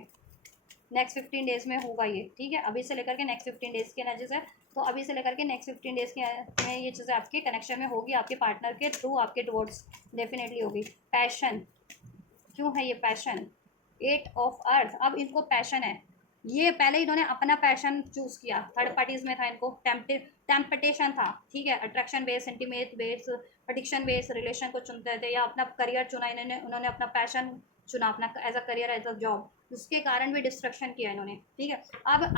नेक्स्ट 15 डेज़ में होगा ये, ठीक है। अभी से लेकर के नेक्स्ट 15 डेज़ की एनर्जीज है, तो अभी से लेकर के नेक्स्ट 15 डेज़ के में ये चीज़ें आपके कनेक्शन में होगी, आपके पार्टनर के थ्रू आपके टुवर्ड्स डेफिनेटली होगी। पैशन, क्यों है ये पैशन? 8 ऑफ अर्थ, अब इनको पैशन है, ये पहले इन्होंने अपना पैशन चूज़ किया, थर्ड पार्टीज में था इनको टेम्पटेशन था, ठीक है। Attraction base, intimate base, addiction base relation को चुनते थे, या अपना करियर चुना उन्होंने अपना पैशन चुना, अपना as a career, as a job, उसके कारण भी डिस्ट्रक्शन किया इन्होंने, ठीक है। अब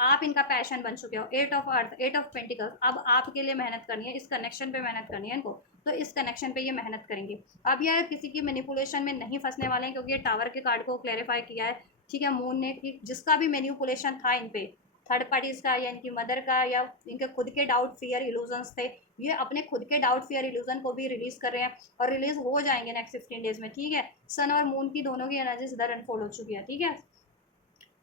आप इनका पैशन बन चुके हो। 8 ऑफ अर्थ, 8 ऑफ पेंटिकल्स, अब आपके लिए मेहनत करनी है, इस कनेक्शन पे मेहनत करनी है इनको, तो इस कनेक्शन पे ये मेहनत करेंगे। अब यह किसी की मैनिपुलेशन में नहीं फंसने वाले हैं, क्योंकि ये टावर के कार्ड को क्लैरिफाई किया है, ठीक है, मून ने, कि जिसका भी मैनिपुलेशन था इन पे, थर्ड पार्टीज का या इनकी मदर का या इनके खुद के डाउट फियर इल्यूजन्स थे, ये अपने खुद के डाउट फियर इल्यूजन को भी रिलीज कर रहे हैं और रिलीज हो जाएंगे नेक्स्ट 15 डेज में, ठीक है। सन और मून की दोनों की एनर्जीज इधर अनफोल्ड हो चुकी है, ठीक है।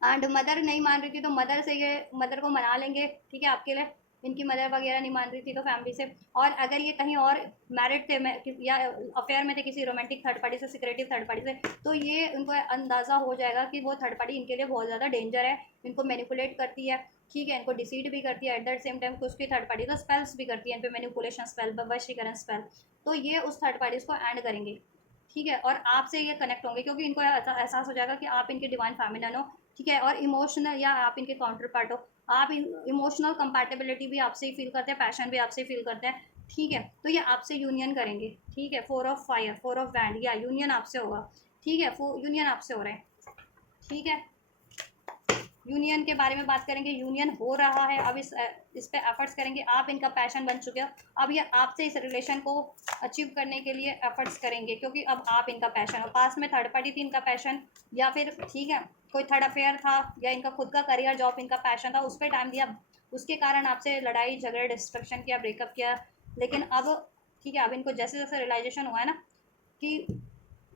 एंड मदर नहीं मान रही थी, तो मदर से ये मदर को मना लेंगे, ठीक है, आपके लिए। इनकी मदर वगैरह नहीं मान रही थी तो फैमिली से, और अगर ये कहीं और मैरिड थे या अफेयर में थे किसी रोमांटिक थर्ड पार्टी से, सिक्रेटिव थर्ड पार्टी से, तो ये उनको अंदाज़ा हो जाएगा कि वो थर्ड पार्टी इनके लिए बहुत ज़्यादा डेंजर है, इनको मैनिपुलेट करती है, ठीक है, इनको डिसीड भी करती है, एट द सेम टाइम उसकी थर्ड पार्टी तो स्पेल्स भी करती है इन पे, मैनिपुलेशन स्पेल, वशीकरण स्पेल, तो ये उस थर्ड पार्टीज को एंड करेंगे, ठीक है। और आपसे ये कनेक्ट होंगे, क्योंकि इनको एहसास हो जाएगा कि आप इनके डिवाइन फेमिनिन हो, ठीक है, और इमोशनल, या आप इनके काउंटर पार्ट हो, आप इमोशनल कंपैटिबिलिटी भी आपसे ही फील करते हैं, पैशन भी आपसे ही फील करते हैं, ठीक है। तो ये आपसे यूनियन करेंगे, ठीक है। 4 ऑफ फायर, 4 ऑफ वैंड, या यूनियन आपसे होगा, ठीक है, यूनियन आपसे हो रहे हैं, ठीक है। यूनियन के बारे में बात करेंगे, यूनियन हो रहा है, अब इस पे एफर्ट्स करेंगे, आप इनका पैशन बन चुके हो, अब ये आपसे इस रिलेशन को अचीव करने के लिए एफर्ट्स करेंगे, क्योंकि अब आप इनका पैशन हो। पास में थर्ड पार्टी थी इनका पैशन, या फिर ठीक है कोई थर्ड अफेयर था, या इनका खुद का करियर जॉब इनका पैशन था, उस पर टाइम दिया, उसके कारण आपसे लड़ाई झगड़े डिस्ट्रक्शन किया, ब्रेकअप किया, लेकिन अब ठीक है, अब इनको जैसे जैसे रियलाइजेशन हुआ है ना कि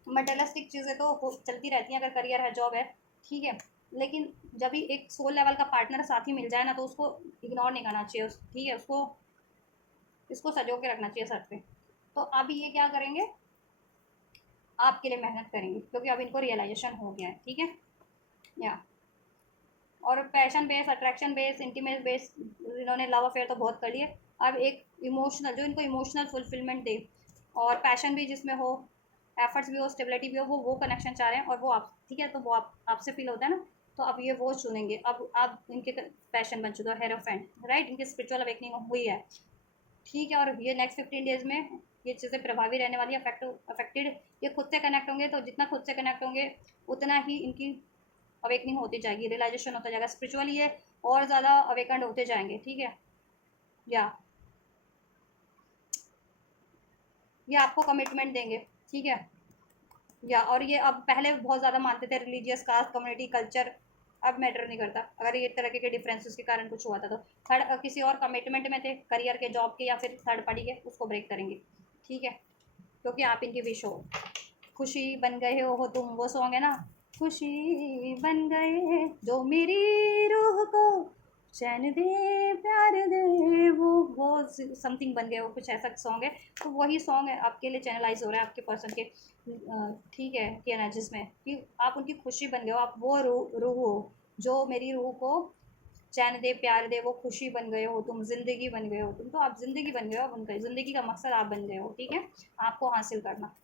मटेरियलिस्टिक चीज़ें तो चलती रहती हैं, अगर करियर है, जॉब है, ठीक है, लेकिन जब भी एक सोल लेवल का पार्टनर साथ ही मिल जाए ना, तो उसको इग्नोर नहीं करना चाहिए, ठीक है, उसको इसको सजो के रखना चाहिए सर पे। तो अब ये क्या करेंगे, आपके लिए मेहनत करेंगे, क्योंकि अब इनको रियलाइजेशन हो गया है, ठीक है। या और passion base, attraction base, intimate base, इन्होंने लव अफेयर तो बहुत कर लिए, अब एक इमोशनल, जो इनको इमोशनल फुलफिलमेंट दे और पैशन भी जिसमें हो, एफर्ट्स भी हो, स्टेबिलिटी भी हो, वो कनेक्शन चाह रहे हैं, और वो आप, ठीक है, तो वो आपसे फील होता है ना, तो अब ये वो चुनेंगे। अब आप इनके पैशन बन चुके हो, हेरोफेंट, राइट, इनकी स्पिरिचुअल अवेकनिंग हुई है, ठीक है। और ये नेक्स्ट 15 डेज में ये चीज़ें प्रभावी रहने वाली है, अफेक्टेड, ये खुद से कनेक्ट होंगे, तो जितना खुद से कनेक्ट होंगे उतना ही इनकी अवेकनिंग होती जाएगी, रियलाइजेशन होता जाएगा, स्पिरिचुअली ये और ज़्यादा अवेकंड होते जाएंगे, ठीक है। या ये आपको कमिटमेंट देंगे, ठीक है। या और ये अब पहले बहुत ज़्यादा मानते थे रिलीजियस, कास्ट, कम्युनिटी, कल्चर, अब मैटर नहीं करता, अगर ये तरह के डिफरेंसेस के कारण कुछ हुआ था, तो थर्ड किसी और कमिटमेंट में थे, करियर के, जॉब के, या फिर थर्ड पार्टी के, उसको ब्रेक करेंगे, ठीक है, क्योंकि आप इनकी विश हो। खुशी बन गए हो तुम, वो सॉन्ग है ना, खुशी बन गए जो मेरी रूह को चैन दे, प्यार दे, वो समथिंग बन गए, वो कुछ ऐसा सॉन्ग है, तो वही सॉन्ग है आपके लिए चैनलाइज हो रहा है आपके पर्सन के, ठीक है, की एनर्जीज में, कि आप उनकी खुशी बन गए हो, आप वो रूह हो जो मेरी रूह को चैन दे, प्यार दे, वो खुशी बन गए हो तुम, जिंदगी बन गए हो तुम, तो आप जिंदगी बन गए हो, अब उनका जिंदगी का मकसद आप बन गए हो, ठीक है, आपको हासिल करना।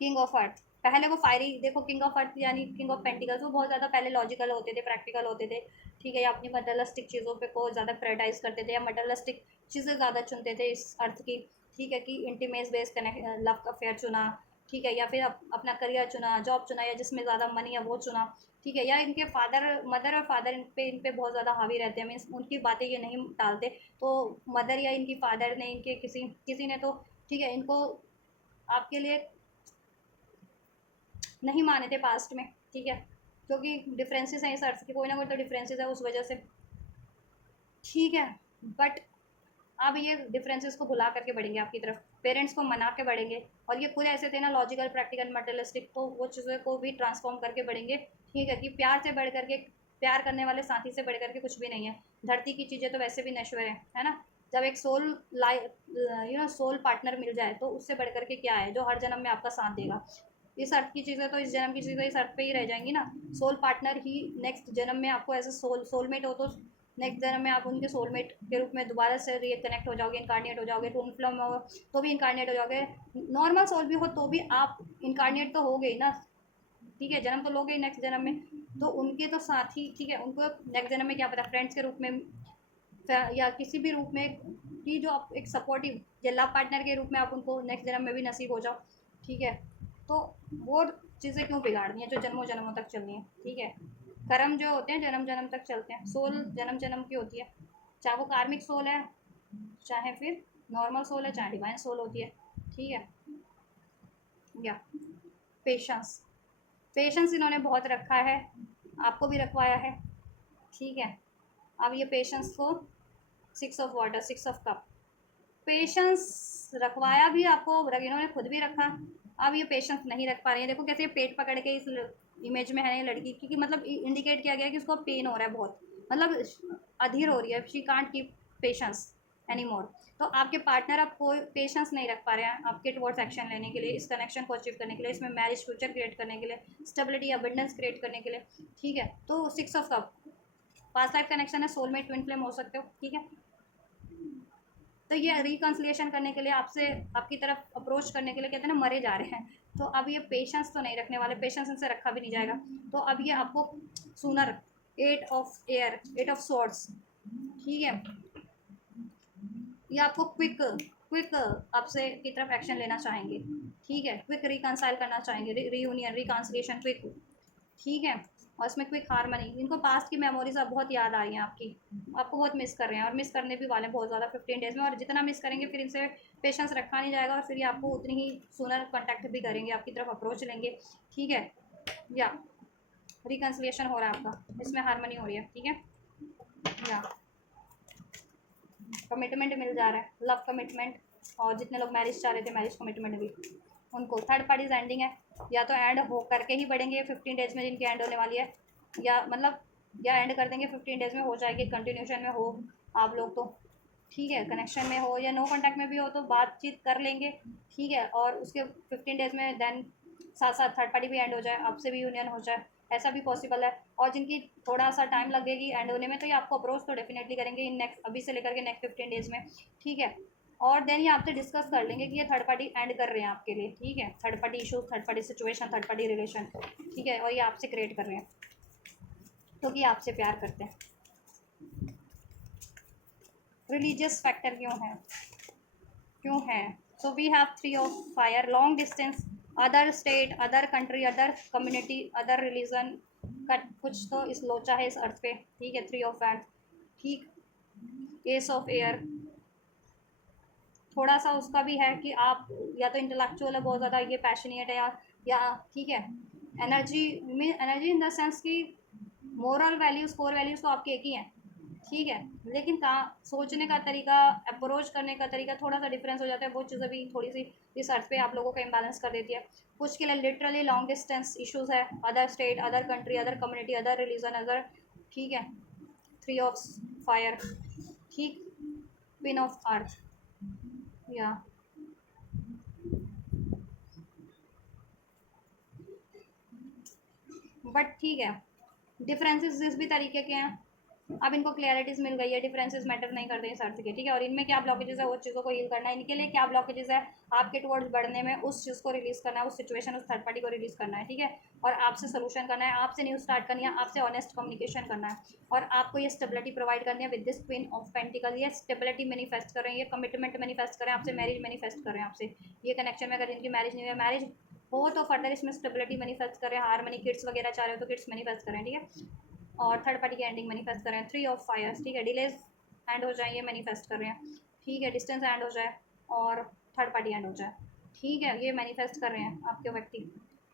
किंग ऑफ अर्थ, पहले वो फायरी, देखो किंग ऑफ अर्थ यानी किंग ऑफ पेंटिकल्स, वो बहुत ज़्यादा पहले लॉजिकल होते थे, प्रैक्टिकल होते थे, ठीक है, या अपनी मटेरियलिस्टिक चीज़ों पे को ज़्यादा प्रायोरिटाइज करते थे, या मटेरियलिस्टिक चीज़ें ज़्यादा चुनते थे इस अर्थ की, ठीक है, कि intimate based connect love affair चुना, ठीक है, या फिर अपना करियर चुना, जॉब चुना, या जिसमें ज़्यादा मनी है वो चुना, ठीक है, या इनके मदर और फादर इन पे बहुत ज़्यादा हावी रहते हैं, मीन्स उनकी बातें ये नहीं टालते, तो मदर या इनकी फादर ने, इनके किसी किसी ने तो, ठीक है, इनको आपके लिए नहीं माने थे पास्ट में, ठीक है, क्योंकि डिफरेंसेस हैं इस अर्थ के, कोई ना कोई तो डिफरेंसेस है उस वजह से, ठीक है। बट अब ये डिफरेंसेस को भुला करके बढ़ेंगे आपकी तरफ, पेरेंट्स को मना के बढ़ेंगे, और ये खुद ऐसे थे ना, लॉजिकल, प्रैक्टिकल, मटेरियलिस्टिक, तो वो चीज़ों को भी ट्रांसफॉर्म करके बढ़ेंगे, ठीक है, कि प्यार से बढ़ करके, प्यार करने वाले साथी से बढ़ करके कुछ भी नहीं है, धरती की चीज़ें तो वैसे भी नश्वर है ना, जब एक सोल सोल पार्टनर मिल जाए तो उससे बढ़ करके क्या है जो हर जन्म में आपका साथ देगा। इस अर्थ की चीज़ें तो इस जन्म की चीज़ें इस अर्थ पे ही रह जाएंगी ना। सोल पार्टनर ही नेक्स्ट जन्म में आपको एज अ सोलमेट हो तो नेक्स्ट जन्म में आप उनके सोलमेट के रूप में दोबारा से रिकनेक्ट हो जाओगे, इनकारनेट हो जाओगे। टून फ्लम हो तो भी इनकारनेट हो जाओगे, नॉर्मल सोल भी हो तो भी आप इनकारनेट तो हो गए ना। ठीक है, जन्म तो लोगे ही नेक्स्ट जन्म में, तो उनके तो साथ ही ठीक है, उनको नेक्स्ट जन्म में क्या पता फ्रेंड्स के रूप में या किसी भी रूप में कि जो आप एक सपोर्टिव या लव पार्टनर के रूप में आप उनको नेक्स्ट जन्म में भी नसीब हो जाओ। ठीक है, तो वो चीज़ें क्यों बिगाड़नी है जो जन्मों जन्मों तक चलनी है। ठीक है, कर्म जो होते हैं जन्म जन्म तक चलते हैं, सोल जन्म जन्म की होती है, चाहे वो कार्मिक सोल है, चाहे फिर नॉर्मल सोल है, चाहे डिवाइन सोल होती है। ठीक है, या पेशेंस, पेशेंस इन्होंने बहुत रखा है, आपको भी रखवाया है। ठीक है, अब ये पेशेंस को 6 of water 6 of cup, patience रखवाया भी आपको, इन्होंने खुद भी रखा। अब ये पेशेंस नहीं रख पा रही है, देखो कैसे ये पेट पकड़ के इस इमेज में है ये लड़की, क्योंकि मतलब इंडिकेट किया गया है कि उसको पेन हो रहा है बहुत, मतलब अधीर हो रही है, she can't keep patience any more. तो आपके पार्टनर अब कोई पेशेंस नहीं रख पा रहे हैं आपके टुवर्ड्स एक्शन लेने के लिए, इस कनेक्शन को अचीव करने के लिए, इसमें मैरिज फ्यूचर क्रिएट करने के लिए, स्टेबिलिटी अबंडेंस क्रिएट करने के लिए। ठीक है, तो 6 of cup past life connection है, सोलमेट ट्विन फ्लेम हो सकते हो। ठीक है, तो ये रिकन्सिलिएशन करने के लिए आपसे आपकी तरफ अप्रोच करने के लिए कहते हैं ना मरे जा रहे हैं, तो अब ये पेशेंस तो नहीं रखने वाले, पेशेंस इनसे रखा भी नहीं जाएगा। तो अब ये आपको sooner 8 of air 8 of swords, ठीक है, ये आपको क्विक क्विक आपसे की तरफ एक्शन लेना चाहेंगे। ठीक है, क्विक रिकनसाइल करना चाहेंगे, रीयूनियन रिकन्सिलिएशन क्विक। ठीक है, और इसमें क्विक हारमनी, इनको पास्ट की मेमोरीज अब बहुत याद आ रही हैं आपकी, आपको बहुत मिस कर रहे हैं और मिस करने भी वाले हैं बहुत ज़्यादा 15 डेज़ में, और जितना मिस करेंगे फिर इनसे पेशेंस रखा नहीं जाएगा और फिर ये आपको उतनी ही सूनर कॉन्टैक्ट भी करेंगे, आपकी तरफ अप्रोच लेंगे। ठीक है, या रिकन्सिलिएशन हो रहा है आपका, इसमें हारमनी हो रही है। ठीक है, या कमिटमेंट मिल जा रहा है, लव कमिटमेंट, और जितने लोग मैरिज चाह रहे थे मैरिज कमिटमेंट भी उनको। थर्ड पार्टीज एंडिंग है, या तो एंड हो करके ही बढ़ेंगे 15 डेज़ में जिनकी एंड होने वाली है, या मतलब या एंड कर देंगे 15 डेज़ में हो जाएगी, कंटिन्यूशन में हो आप लोग तो। ठीक है, कनेक्शन में हो या नो कॉन्टैक्ट में भी हो तो बातचीत कर लेंगे। ठीक है, और उसके 15 डेज़ में देन साथ साथ थर्ड पार्टी भी एंड हो जाए, आपसे भी यूनियन हो जाए, ऐसा भी पॉसिबल है। और जिनकी थोड़ा सा टाइम लगेगी एंड होने में तो ये आपको अप्रोच तो डेफिनेटली करेंगे इन नेक्स्ट अभी से लेकर के नेक्स्ट 15 डेज़ में। ठीक है, और देन ये आपसे डिस्कस कर लेंगे कि ये थर्ड पार्टी एंड कर रहे हैं आपके लिए। ठीक है, third party issues, third party situation, third party relation. ठीक है, और ये आपसे क्रिएट कर रहे हैं क्योंकि आपसे प्यार करते हैं। रिलीजियस फैक्टर क्यों है? So we have 3 of fire, long distance, other state, other country, other community, other religion का कुछ तो इस लोचा है इस अर्थ पे। ठीक है, 3 ऑफ वैंड, ठीक, एस ऑफ एयर, थोड़ा सा उसका भी है कि आप या तो इंटेलेक्चुअल है बहुत ज़्यादा, ये पैशनेट है, या ठीक है, एनर्जी में एनर्जी इन द सेंस कि मोरल वैल्यूज़ कोर वैल्यूज़ तो आपके एक ही हैं। ठीक है, लेकिन कहाँ सोचने का तरीका, अप्रोच करने का तरीका थोड़ा सा डिफरेंस हो जाता है, वो चीज़ें भी थोड़ी सी इस अर्थ पे आप लोगों को इम्बैलेंस कर देती है। कुछ के लिए लिटरली लॉन्ग डिस्टेंस इश्यूज़ है, other state, other country, other community, other religion, other. ठीक है, 3 ऑफ फायर, ठीक, क्वीन ऑफ अर्थ, या बट ठीक है, डिफरेंसेस इस भी तरीके के हैं। अब इनको क्लैरिटीज मिल गई है, डिफरेंसेस मैटर नहीं करते इस अर्थ के। ठीक है, और इनमें क्या ब्लॉकेजेस है वो चीज़ों को हील करना है, इनके लिए क्या ब्लॉकेजेस है आपके टुवर्ड्स बढ़ने में, उस चीज़ को रिलीज़ करना है, उस सिचुएशन उस थर्ड पार्टी को रिलीज़ करना है। ठीक है, और आपसे सोल्यूशन करना है, आपसे न्यूज़ स्टार्ट करनी है, आपसे ऑनेस्ट कम्युनिकेशन करना है, और आपको ये स्टेबिलिटी प्रोवाइड करनी है with this queen of pentacle. ये स्टेबिलिटी मैनिफेस्ट कर रहे हैं, ये कमिटमेंट मैनिफेस्ट कर रहे हैं, आपसे मैरिज मैनिफेस्ट कर रहे हैं, आपसे ये कनेक्शन में अगर इनकी मैरिज नहीं है, मैरिज हो तो फर्दर इसमें स्टेबिलिटी मैनिफेस्ट करें, हारमनी, किड्स वगैरह चाह रहे हो तो किड्स मैनिफेस्ट करें। ठीक है, और थर्ड पार्टी की एंडिंग मैनिफेस्ट कर रहे हैं, 3 ऑफ फायर्स। ठीक है, डिलेज एंड हो जाए ये मैनिफेस्ट कर रहे हैं। ठीक है, डिस्टेंस एंड हो जाए और थर्ड पार्टी एंड हो जाए। ठीक है, ये मैनिफेस्ट कर रहे हैं आपके व्यक्ति,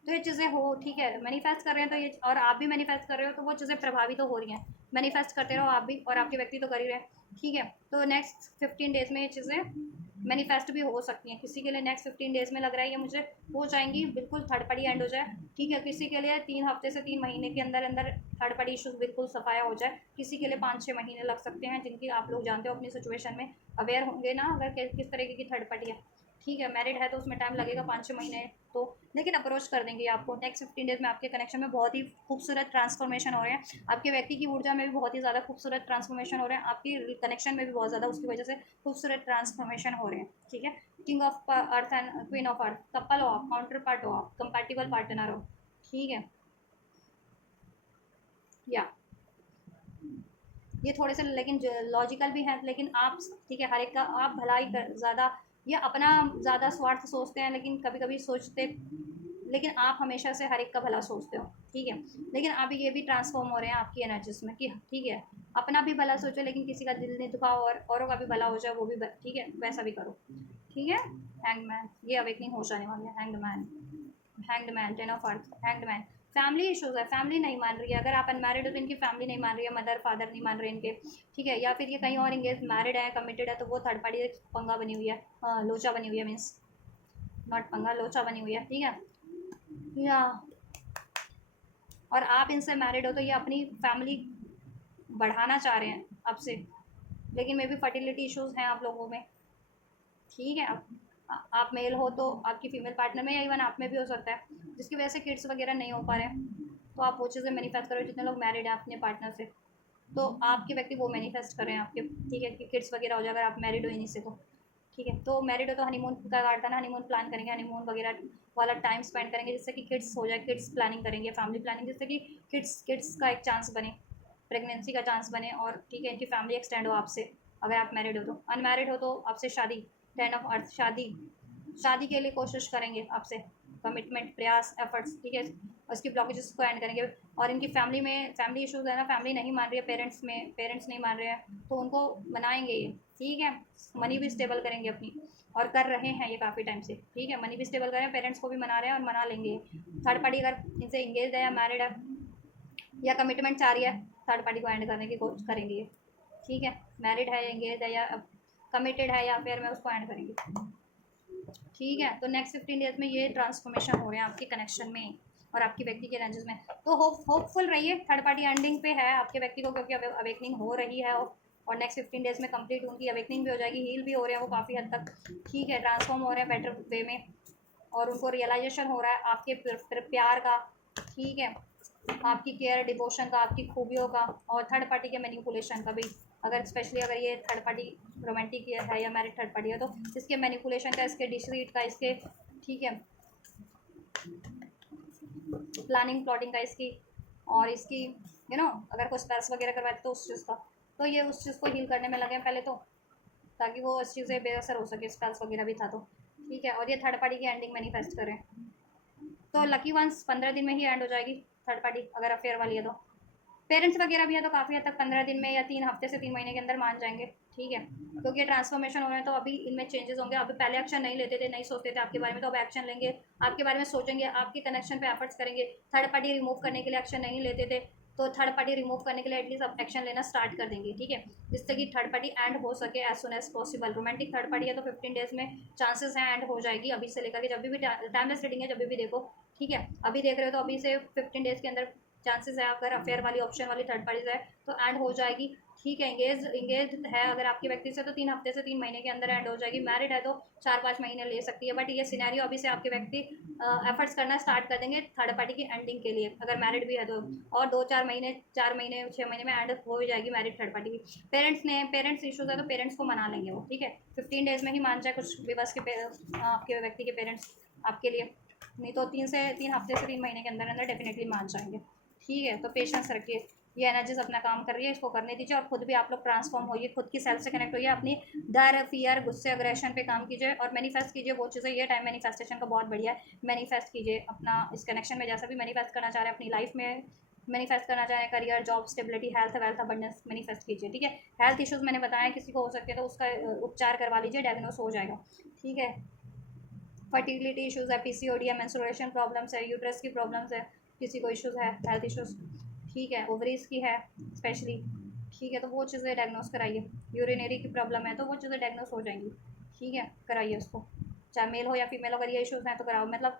तो ये चीज़ें हो। ठीक है, मैनिफेस्ट कर रहे हैं तो ये, और आप भी मैनिफेस्ट कर रहे हो तो वो चीज़ें प्रभावित तो हो रही हैं, मैनिफेस्ट करते रहो आप भी और आपके व्यक्ति तो कर ही रहे हैं। ठीक है, तो नेक्स्ट 15 डेज़ में ये चीज़ें मैनिफेस्ट भी हो सकती हैं। किसी के लिए नेक्स्ट 15 डेज़ में लग रहा है ये मुझे हो जाएंगी, बिल्कुल थर्ड पार्टी एंड हो जाए। ठीक है, किसी के लिए 3 हफ्ते से 3 महीने के अंदर अंदर थर्ड पार्टी इशूज़ बिल्कुल सफाया हो जाए। किसी के लिए 5-6 महीने लग सकते हैं, जिनकी आप लोग जानते हो अपनी सिचुएशन में अवेयर होंगे ना, अगर किस तरीके की थर्ड पार्टी है। ठीक है, मैरिड है तो उसमें टाइम लगेगा 5-6 महीने तो, लेकिन अप्रोच कर देंगे आपको। नेक्स्ट 15 डेज़ में आपके कनेक्शन में बहुत ही खूबसूरत ट्रांसफॉर्मेशन हो रहे हैं। आपके व्यक्ति की ऊर्जा में भी बहुत ही ज़्यादा खूबसूरत ट्रांसफॉर्मेशन हो रहे हैं। आपकी कनेक्शन में भी बहुत ज़्यादा उसकी वजह से खूबसूरत ट्रांसफॉर्मेशन हो रहे हैं। ठीक है, king of earth and queen of earth, couple हो आप, काउंटर पार्ट हो आप, कंपैटिबल पार्टनर हो। ठीक है, या ये थोड़े से लेकिन लॉजिकल भी हैं, लेकिन आप, ठीक है, हर एक का आप भलाई कर ज़्यादा या अपना ज़्यादा स्वार्थ सोचते हैं, लेकिन कभी कभी सोचते, लेकिन आप हमेशा से हर एक का भला सोचते हो। ठीक है, लेकिन अब ये भी ट्रांसफॉर्म हो रहे हैं आपकी एनर्जीज में कि ठीक है, अपना भी भला सोचो, लेकिन किसी का दिल नहीं दुखाओ और औरों का भी भला हो जाए, वो भी ठीक है, वैसा भी करो। ठीक है, हैंग्ड मैन, ये अवेकनिंग हो जाने वाली है। Hanged man, hanged man, ten of earth, hanged man. Family issues है, फैमिली नहीं मान रही है। अगर आप अनमैरिड हो तो इनकी फैमिली नहीं मान रही है, मदर फादर नहीं मान रहे इनके। ठीक है, या फिर ये कहीं और इंगेज मैरिड है, कमिटेड है, तो वो थर्ड पार्टी पंगा बनी हुई है, लोचा बनी हुई है, मीन्स नॉट पंगा, लोचा बनी हुई है। ठीक है, या और आप इनसे मैरिड हो तो ये अपनी फैमिली बढ़ाना चाह रहे हैं आपसे, लेकिन मे बी फर्टिलिटी इश्यूज़ हैं आप लोगों में। ठीक है, आप मेल हो तो आपकी फीमेल पार्टनर में या इवन आप में भी हो सकता है, जिसकी वजह से किड्स वगैरह नहीं हो पा रहे हैं। तो आप वो चीज़ें मैनिफेस्ट करो, जितने लोग मैरिड हैं अपने पार्टनर से, तो आपके व्यक्ति वो मैनिफेस्ट करें आपके। ठीक है, कि किड्स वगैरह हो जाए, अगर आप मैरिड हो इन्हीं से तो। ठीक है, तो मैरिड हो तो हनीमून का काटना, हनीमून प्लान करेंगे, हनीमून वगैरह वाला टाइम स्पेंड करेंगे, जिससे कि किड्स हो जाए, किड्स प्लानिंग करेंगे, फैमिली प्लानिंग, जिससे कि किड्स का एक चांस बने, प्रेगनेंसी का चांस बने, और ठीक है, इनकी फैमिली एक्सटेंड हो आपसे, अगर आप मैरिड हो तो। अनमैरिड हो तो आपसे शादी, टेन ऑफ अर्थ, शादी, शादी के लिए कोशिश करेंगे आपसे, कमिटमेंट, प्रयास, एफर्ट्स। ठीक है, उसकी ब्लॉकेजेस को एंड करेंगे। और इनकी फैमिली में फैमिली इशूज़ है ना, फैमिली नहीं मान रही है, पेरेंट्स नहीं मान रहे हैं, तो उनको मनाएंगे ये। ठीक है, मनी भी स्टेबल करेंगे अपनी, और कर रहे हैं ये काफ़ी टाइम से। ठीक है, मनी भी स्टेबल करें, पेरेंट्स को भी मना रहे हैं और मना लेंगे। थर्ड पार्टी अगर इनसे इंगेज है या मैरिड है या कमिटमेंट चाह रही है, थर्ड पार्टी को एंड करने की कोशिश करेंगे ये। ठीक है, मैरिड है, एंगेज है या कमिटेड है या अफेयर में, उसको एंड करेंगे। ठीक है, तो नेक्स्ट 15 डेज में ये ट्रांसफॉर्मेशन हो रहे हैं आपके कनेक्शन में और आपकी व्यक्ति के रेंजेस में। तो होपफुल रहिए, थर्ड पार्टी एंडिंग पे है आपके व्यक्ति को, क्योंकि अवेकनिंग हो रही है, और नेक्स्ट 15 डेज में कंप्लीट उनकी अवेकनिंग भी हो जाएगी, हील भी हो रहे हैं वो काफ़ी हद तक। ठीक है, ट्रांसफॉर्म हो रहे हैं बेटर वे में, और उनको रियलाइजेशन हो रहा है आपके प्यार का। ठीक है, आपकी केयर, डिवोशन का, आपकी खूबियों का, और थर्ड पार्टी के मैनिपुलेशन का भी। अगर स्पेशली अगर ये थर्ड पार्टी रोमांटिक है या मैरिड थर्ड पार्टी है, तो इसके मैनिपुलेशन का, इसके डिसीट का, इसके, ठीक है, प्लानिंग प्लॉटिंग का इसकी, और इसकी अगर कोई स्पेल्स वगैरह करवाए तो उस चीज़ का, तो ये उस चीज़ को हील करने में लगे पहले तो, ताकि वो उस चीज़ें बेअसर हो सके, स्पेल्स वगैरह भी था तो। ठीक है, और ये थर्ड पार्टी की एंडिंग मैनिफेस्ट करें, तो लकी वंस 15 दिन में ही एंड हो जाएगी थर्ड पार्टी, अगर अफेयर वाली है तो। पेरेंट्स वगैरह भी है तो काफ़ी हद तक 15 दिन में या 3 हफ्ते से 3 महीने के अंदर मान जाएंगे। ठीक है, क्योंकि ये ट्रांसफॉर्मेशन हो रहे हैं, तो अभी इनमें चेंजेस होंगे। अभी पहले एक्शन नहीं लेते थे, नहीं सोचते थे आपके बारे में, तो अब एक्शन लेंगे, आपके बारे में सोचेंगे, आपके कनेक्शन पे एफर्ट्स करेंगे। थर्ड पार्टी रिमूव करने के लिए एक्शन नहीं लेते थे, तो थर्ड पार्टी रिमूव करने के लिए एटलीस्ट अब एक्शन लेना स्टार्ट कर देंगे। ठीक है, जिससे कि थर्ड पार्टी एंड हो सके as soon as possible. Romantic third party है तो 15 डेज में चांसेस हैं एंड हो जाएगी, अभी से लेकर के जब भी टाइमलेस रीडिंग है, जब भी देखो। ठीक है, अभी देख रहे हो तो अभी से 15 डेज के अंदर चांसेस है, अगर अफेयर वाली ऑप्शन वाली थर्ड पार्टीज है तो एंड हो जाएगी। ठीक है, इंगेज है अगर आपके व्यक्ति से, तो 3 हफ्ते से 3 महीने के अंदर एंड हो जाएगी। मैरिड है तो 4-5 महीने ले सकती है, बट ये सिनेरियो अभी से आपके व्यक्ति एफर्ट्स करना स्टार्ट कर देंगे थर्ड पार्टी की एंडिंग के लिए, अगर मैरिड भी है तो। और 2-4 महीने, 4 महीने, 6 महीने में एंड हो ही जाएगी मैरिड थर्ड पार्टी की। पेरेंट्स इशूज़ है तो पेरेंट्स को मना लेंगे वो। ठीक है, 15 डेज में ही मान जाए कुछ विवश के आपके व्यक्ति के पेरेंट्स आपके लिए, नहीं तो 3 हफ्ते से 3 महीने के अंदर अंदर डेफिनेटली मान जाएंगे। ठीक है, तो पेशेंस रखिए, ये एनर्जीज अपना काम कर रही है, इसको करने दीजिए, और खुद भी आप लोग ट्रांसफॉर्म होइए, खुद की सेल्फ से कनेक्ट होइए, अपनी डर, फियर, गुस्से, अग्रेशन पे काम कीजिए, और मैनिफेस्ट कीजिए वो चीज़ें। ये टाइम मैनिफेस्टेशन का बहुत बढ़िया है, मैनिफेस्ट कीजिए अपना इस कनेक्शन में, जैसा भी मैनिफेस्ट करना चाह रहे हैं अपनी लाइफ में, मैनिफेस्ट करना चाह रहे हैं career, job, stability, health, wealth, abundance manifest कीजिए। ठीक है, हेल्थ इश्यूज़ मैंने बताया किसी को हो सकते हैं, तो उसका उपचार करवा लीजिए, डायग्नोस हो जाएगा। ठीक है, फर्टिलिटी इश्यूज़ है, पीसीओडी है, मेंस्ट्रुएशन प्रॉब्लम्स है, यूट्रस की प्रॉब्लम्स है, किसी को इश्यूज़ है, हेल्थ इश्यूज़। ठीक है, ओवरीज की है स्पेशली। ठीक है, तो वो चीज़ें डायग्नोस कराइए। यूरिनरी की प्रॉब्लम है तो वो चीज़ें डायग्नोस हो जाएंगी। ठीक है, कराइए उसको, चाहे मेल हो या फीमेल, अगर ये इश्यूज़ हैं तो कराओ। मतलब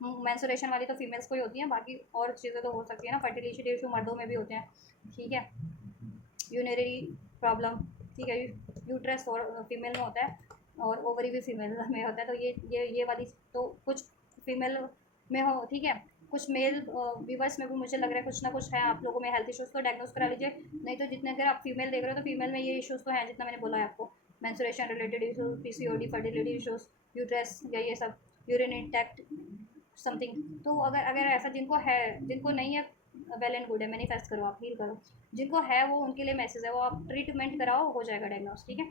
मेंस्ट्रुएशन वाली तो फीमेल्स को ही होती हैं, बाकी और चीज़ें तो हो सकती है ना, फर्टिलिटी इशू मर्दों में भी होते हैं, ठीक है, यूरिनरी प्रॉब्लम, ठीक है, यूट्रस और फीमेल में होता है और ओवरी भी फीमेल में होता है, तो ये वाली तो कुछ फीमेल में हो, ठीक है। कुछ मेल व्यूवर्स में भी मुझे लग रहा है कुछ ना कुछ है आप लोगों में हेल्थ इश्यूज़, तो डायग्नोज करा लीजिए। नहीं तो जितने अगर आप फीमेल देख रहे हो तो फीमेल में ये इश्यूज़ तो हैं जितना मैंने बोला है आपको, menstruation related issues, PCOD, fertility issues, uterus या ये सब, यूरिन इंटैक्ट समथिंग। तो अगर अगर ऐसा जिनको है, जिनको नहीं है, वेल एंड गुड है, मैनिफेस्ट करो, आप हील करो। जिनको है वो उनके लिए मैसेज है, वो आप ट्रीटमेंट कराओ, हो जाएगा डायग्नोस, ठीक है।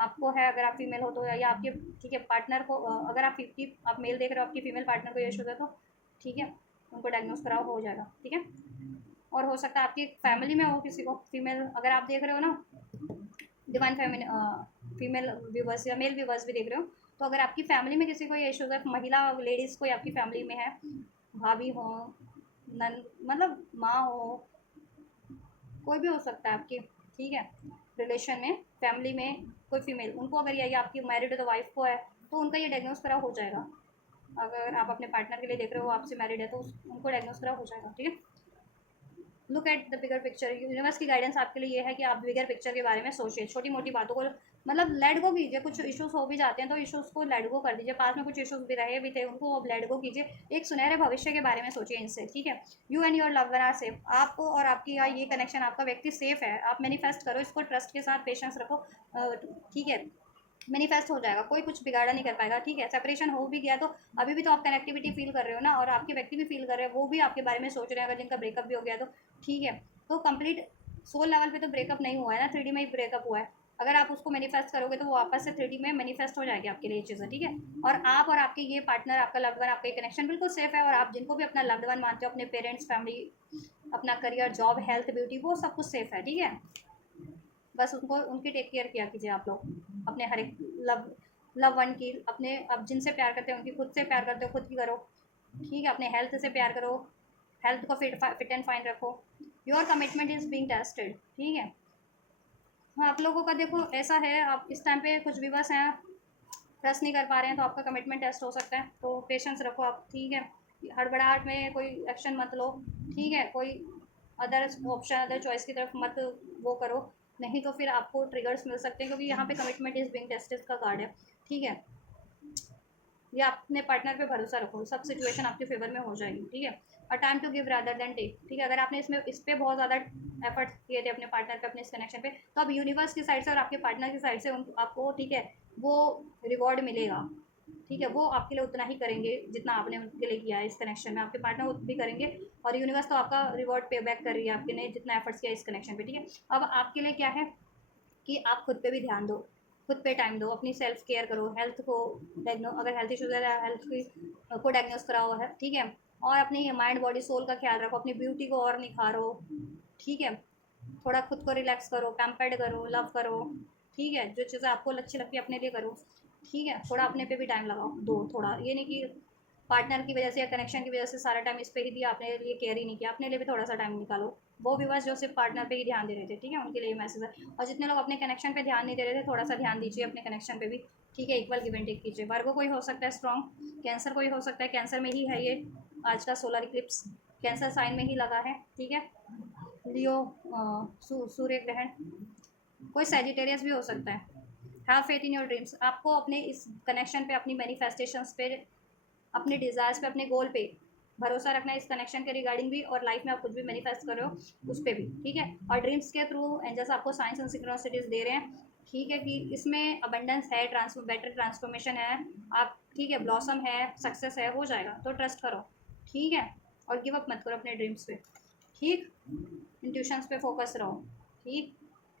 आपको है, अगर आप फीमेल हो तो, या आपके, ठीक है, पार्टनर को, अगर आप 50 आप मेल देख रहे हो, आपकी फीमेल पार्टनर को ये इशू है तो ठीक है, उनको डायग्नोस कराओ, हो जाएगा, ठीक है। और हो सकता है आपकी फैमिली में हो किसी को फीमेल, अगर आप देख रहे हो ना डिवाइन फीमेल व्यूवर्स या मेल व्यूवर्स भी देख रहे हो, तो अगर आपकी फैमिली में किसी को ये इशूज़ है, महिला लेडीज़ कोई आपकी फैमिली में है, भाभी हो, नन मतलब माँ हो, कोई भी हो सकता है आपकी, ठीक है, रिलेशन में, फैमिली में कोई फीमेल, उनको अगर ये आपकी मैरिड तो वाइफ को है तो उनका ये डायग्नोस करा हो जाएगा। अगर आप अपने पार्टनर के लिए देख रहे हो, आपसे मैरिड है, तो उनको डायग्नोस करा हो जाएगा, ठीक है। Look at the bigger picture, universe की गाइडेंस आपके लिए ये है कि आप बिगर पिक्चर के बारे में सोचिए, छोटी मोटी बातों को मतलब लेट गो कीजिए। कुछ इश्यूज हो भी जाते हैं तो इश्यूज को लेट गो कर दीजिए, पास में कुछ इश्यूज भी रहे भी थे उनको अब लेट गो कीजिए, एक सुनहरे भविष्य के बारे में सोचिए इनसे, ठीक है। You and your love one are safe, आप और आपकी ये कनेक्शन, आपका व्यक्ति सेफ है, आप मैनिफेस्ट करो इसको, ट्रस्ट के साथ पेशेंस रखो, ठीक है, मैनिफेस्ट हो जाएगा, कोई कुछ बिगाड़ा नहीं कर पाएगा, ठीक है। सेपरेशन हो भी गया तो अभी भी तो आप कनेक्टिविटी फील कर रहे हो ना, और आपके व्यक्ति भी फील कर रहे हैं, वो भी आपके बारे में सोच रहे हैं, अगर जिनका ब्रेकअप भी हो गया तो ठीक है। तो कंप्लीट सोल लेवल पे तो ब्रेकअप नहीं हुआ है ना, 3D में ही ब्रेकअप हुआ है। अगर आप उसको मैनिफेस्ट करोगे तो वो वापस से 3D में मैनिफेस्ट हो जाएगी आपके लिए ये चीज़ें, ठीक है। और आप और आपके ये पार्टनर, आपका लव्ड वन, आपका कनेक्शन बिल्कुल सेफ है, और आप जिनको भी अपना लव्ड वन मानते हो, अपने पेरेंट्स, फैमिली, अपना करियर, जॉब, हेल्थ, ब्यूटी, वो सब कुछ सेफ है, ठीक है। बस उनको, उनकी टेक केयर किया कीजिए आप लोग, अपने हर एक लव लव वन की, अपने अब जिनसे प्यार करते हो उनकी, खुद से प्यार करते हो खुद की करो, ठीक है। अपने हेल्थ से प्यार करो, हेल्थ को फिट एंड फाइन रखो, your commitment is being tested, ठीक है। हाँ, आप लोगों का देखो ऐसा है, आप इस टाइम पे कुछ भी बस हैं, ट्रस्ट नहीं कर पा रहे हैं, तो आपका कमिटमेंट टेस्ट हो सकता है, तो पेशेंस रखो आप, ठीक है। हड़बड़ाहट में कोई एक्शन मत लो, ठीक है, कोई अदर ऑप्शन, अदर चॉइस की तरफ मत वो करो, नहीं तो फिर आपको ट्रिगर्स मिल सकते हैं, क्योंकि यहाँ पे कमिटमेंट इज बिंग टेस्टेड का कार्ड है, ठीक है। ये अपने पार्टनर पे भरोसा रखो, सब सिचुएशन आपके फेवर में हो जाएगी, ठीक है। और time to give rather than take, ठीक है। अगर आपने इस पे बहुत ज़्यादा एफर्ट किए थे अपने पार्टनर पे, अपने इस कनेक्शन पे, तो अब यूनिवर्स की साइड से और आपके पार्टनर की साइड से आपको, ठीक है, वो रिवॉर्ड मिलेगा, ठीक है। वो आपके लिए उतना ही करेंगे जितना आपने उनके लिए किया है इस कनेक्शन में, आपके पार्टनर उतना भी करेंगे, और यूनिवर्स तो आपका रिवॉर्ड पे बैक कर रही है आपके लिए जितना एफर्ट्स किया इस कनेक्शन पे, ठीक है। अब आपके लिए क्या है कि आप खुद पे भी ध्यान दो, खुद पे टाइम दो, अपनी सेल्फ केयर करो, हेल्थ को अगर हेल्थ इशूज़ है, हेल्थ की को डायग्नोस कराओ है, ठीक है। और अपनी माइंड, बॉडी, सोल का ख्याल रखो, अपनी ब्यूटी को और निखारो, ठीक है। थोड़ा खुद को रिलैक्स करो, पैम्पर्ड करो, लव करो, ठीक है। जो चीज़ें आपको अच्छी लगती है अपने लिए करो, ठीक है। थोड़ा अपने पे भी टाइम लगाओ, दो थोड़ा, ये नहीं कि पार्टनर की वजह से या कनेक्शन की वजह से सारा टाइम इस पे ही दिया, अपने लिए केयर ही नहीं किया, अपने लिए भी थोड़ा सा टाइम निकालो। वो व्यूअर्स जो सिर्फ पार्टनर पे ही ध्यान दे रहे थे, ठीक है, उनके लिए मैसेज है। और जितने लोग अपने कनेक्शन पे ध्यान नहीं दे रहे थे, थोड़ा सा ध्यान दीजिए अपने कनेक्शन पे भी, ठीक है। इक्वल गिव एंड टेक कीजिए। वर्गो कोई हो सकता है स्ट्रॉन्ग, कैंसर कोई हो सकता है, कैंसर में ही है ये आज का सोलर इक्लिप्स, कैंसर साइन में ही लगा है, ठीक है। लियो, सूर्य ग्रहण, कोई सेजिटेरियस भी हो सकता है। Have faith in your dreams, आपको अपने इस कनेक्शन पे, अपनी मैनिफेस्टेशंस पे, अपने डिज़ायर्स पे, अपने गोल पे भरोसा रखना है, इस कनेक्शन के रिगार्डिंग भी, और लाइफ में आप कुछ भी मैनिफेस्ट कर रहे हो उस पर भी, ठीक है। और ड्रीम्स के थ्रू एंजल्स आपको साइंस एंड सिंक्रोनिसिटीज दे रहे हैं, ठीक है, कि इसमें अबंडेंस है, बेटर ट्रांसफॉर्मेशन है, आप, ठीक है, ब्लॉसम है, सक्सेस है, हो जाएगा, तो ट्रस्ट करो, ठीक है। और गिव अप मत करो अपने ड्रीम्स पे, ठीक। इंट्यूशंस पे फोकस रहो, ठीक,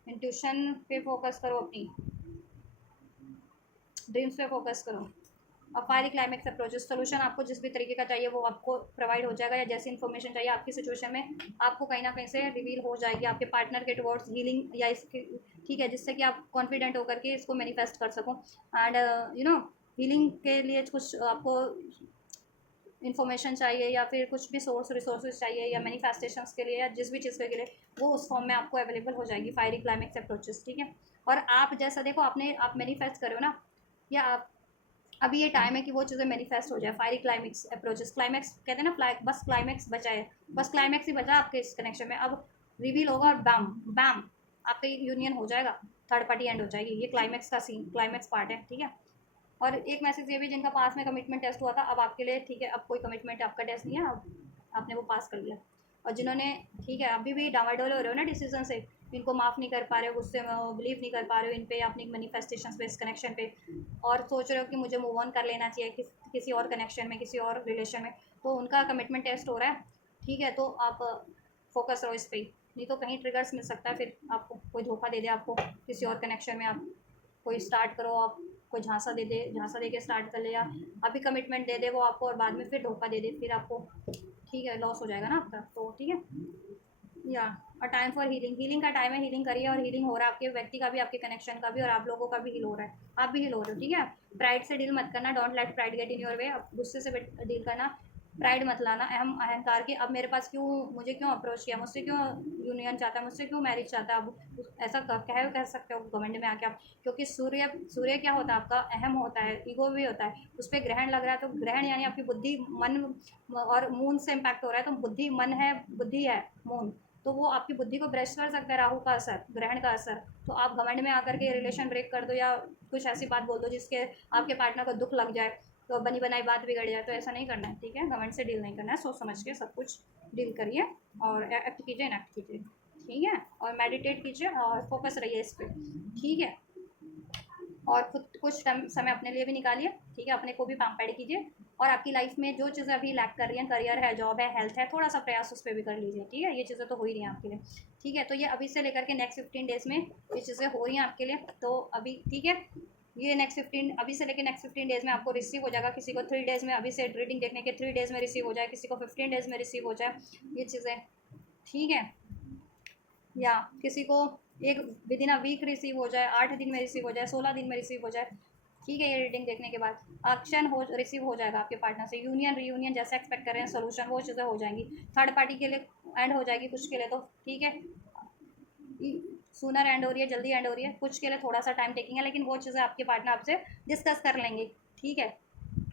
इंट्यूशन पे फोकस करो, अपनी ड्रीम्स पे फोकस करो। और फायरी क्लाइमेक्स अप्रोचेस, सोल्यूशन आपको जिस भी तरीके का चाहिए वो आपको प्रोवाइड हो जाएगा, या जैसी इन्फॉर्मेशन चाहिए आपकी सिचुएशन में आपको कहीं ना कहीं से रिवील हो जाएगी आपके पार्टनर के टुवर्ड्स हीलिंग, या इसके, ठीक है, जिससे कि आप कॉन्फिडेंट होकर के इसको मैनिफेस्ट कर सको। एंड हीलिंग के लिए कुछ आपको इन्फॉर्मेशन चाहिए, या फिर कुछ भी रिसोर्सेज चाहिए, या मैनिफेस्टेशंस के लिए, या जिस भी चीज़ के लिए, वो उस फॉर्म में आपको अवेलेबल हो जाएगी, फायरी क्लाइमेक्स अप्रोचेस, ठीक है। और आप जैसा देखो, आप मैनिफेस्ट करो ना, या अभी ये टाइम है कि वो चीज़ें मैनिफेस्ट हो जाए। फायरी क्लाइमेक्स अप्रोचेस, क्लाइमेक्स कहते हैं ना, बस क्लाइमेक्स बचा है, बस क्लाइमेक्स ही बचा आपके इस कनेक्शन में। अब रिवील होगा और बैम बैम आपका यूनियन हो जाएगा, थर्ड पार्टी एंड हो जाएगी। ये क्लाइमेक्स का सीन, क्लाइमेक्स पार्ट है, ठीक है। और एक मैसेज ये भी, जिनका पास में कमिटमेंट टेस्ट हुआ था, अब आपके लिए ठीक है, अब कोई कमिटमेंट आपका टेस्ट नहीं है, अब आपने वो पास कर लिया। और जिन्होंने ठीक है अभी भी डावाडोल हो रहे हो ना डिसीजन से, इनको माफ़ नहीं कर पा रहे हो, गुस्से में हो, बिलीव नहीं कर पा रहे हो इन पे, अपनी मैनिफेस्टेशंस पे, इस कनेक्शन पे, और सोच रहे हो कि मुझे मूव ऑन कर लेना चाहिए किसी और कनेक्शन में, किसी और रिलेशन में, तो उनका कमिटमेंट टेस्ट हो रहा है, ठीक है। तो आप फोकस रहो इस पर, नहीं तो कहीं ट्रिगर्स मिल सकता है, फिर आपको कोई धोखा दे दे, आपको किसी और कनेक्शन में आप कोई स्टार्ट करो, आप कोई झांसा दे दे, झांसा दे के स्टार्ट कर ले, या अभी कमिटमेंट दे दे वो आपको और बाद में फिर धोखा दे दे, फिर आपको ठीक है लॉस हो जाएगा ना आपका। तो ठीक है, या और टाइम फॉर हीलिंग, हीलिंग का टाइम है, हीलिंग करिए। और हीलिंग हो रहा है आपके व्यक्ति का भी, आपके कनेक्शन का भी, और आप लोगों का भी हील हो रहा है, आप भी हील हो रहे हो, ठीक है। प्राइड से डील मत करना, don't let pride get in your way. अब गुस्से से डील करना, प्राइड मत लाना, अहंकार की, अब मेरे पास क्यों, मुझे क्यों अप्रोच किया, मुझसे क्यों यूनियन चाहता है, मुझसे क्यों मैरिज चाहता है, अब ऐसा कह सकते हो घमंड में आके आप। क्योंकि सूर्य सूर्य क्या होता है आपका, अहम होता है, ईगो भी होता है, उस पर ग्रहण लग रहा है, तो ग्रहण यानी आपकी बुद्धि, मन, और मून से इम्पैक्ट हो रहा है, तो बुद्धि मन है, बुद्धि है मून, तो वो आपकी बुद्धि को ब्रश कर सकता है, राहु का असर, ग्रहण का असर। तो आप घमंड में आकर के रिलेशन ब्रेक कर दो, या कुछ ऐसी बात बोल दो जिसके आपके पार्टनर को दुख लग जाए, तो बनी बनाई बात बिगड़ जाए, तो ऐसा नहीं करना है, ठीक है। घमंड से डील नहीं करना है, सोच समझ के सब कुछ डील करिए, और एक्ट कीजिए, इनएक्ट कीजिए, ठीक है। और मेडिटेट कीजिए और फोकस रहिए इस पर, ठीक है। और खुद कुछ समय अपने लिए भी निकालिए, ठीक है, अपने को भी पैम्पर्ड कीजिए। और आपकी लाइफ में जो चीज़ें अभी लैक कर रही हैं, करियर है, जॉब है, हेल्थ है, थोड़ा सा प्रयास उस पर भी कर लीजिए, ठीक है। ये चीज़ें तो हो ही रही हैं आपके लिए, ठीक है। तो ये अभी से लेकर के नेक्स्ट 15 डेज़ में ये चीज़ें हो रही हैं आपके लिए, तो अभी ठीक है। ये नेक्स्ट 15, अभी से लेकर नेक्स्ट 15 डेज़ में आपको रिसीव हो जाएगा। किसी को 3 डेज़ में, अभी से रीडिंग देखने के 3 डेज़ में रिसीव हो जाए, किसी को 15 डेज़ में रिसीव हो जाए ये चीज़ें, ठीक है। या किसी को एक विदिन अ वीक रिसीव हो जाए, 8 दिन में रिसीव हो जाए, 16 दिन में रिसीव हो जाए, ठीक है। ये रीडिंग देखने के बाद एक्शन हो रिसीव हो जाएगा आपके पार्टनर से, यूनियन रीयूनियन जैसे एक्सपेक्ट कर रहे हैं, सोल्यूशन, वो चीज़ें हो जाएंगी। थर्ड पार्टी के लिए एंड हो जाएगी, कुछ के लिए तो ठीक है, सूनर एंड हो रही है, जल्दी एंड हो रही है, कुछ के लिए थोड़ा सा टाइम टेकिंग है, लेकिन वो चीज़ें आपके पार्टनर आपसे डिस्कस कर लेंगे, ठीक है।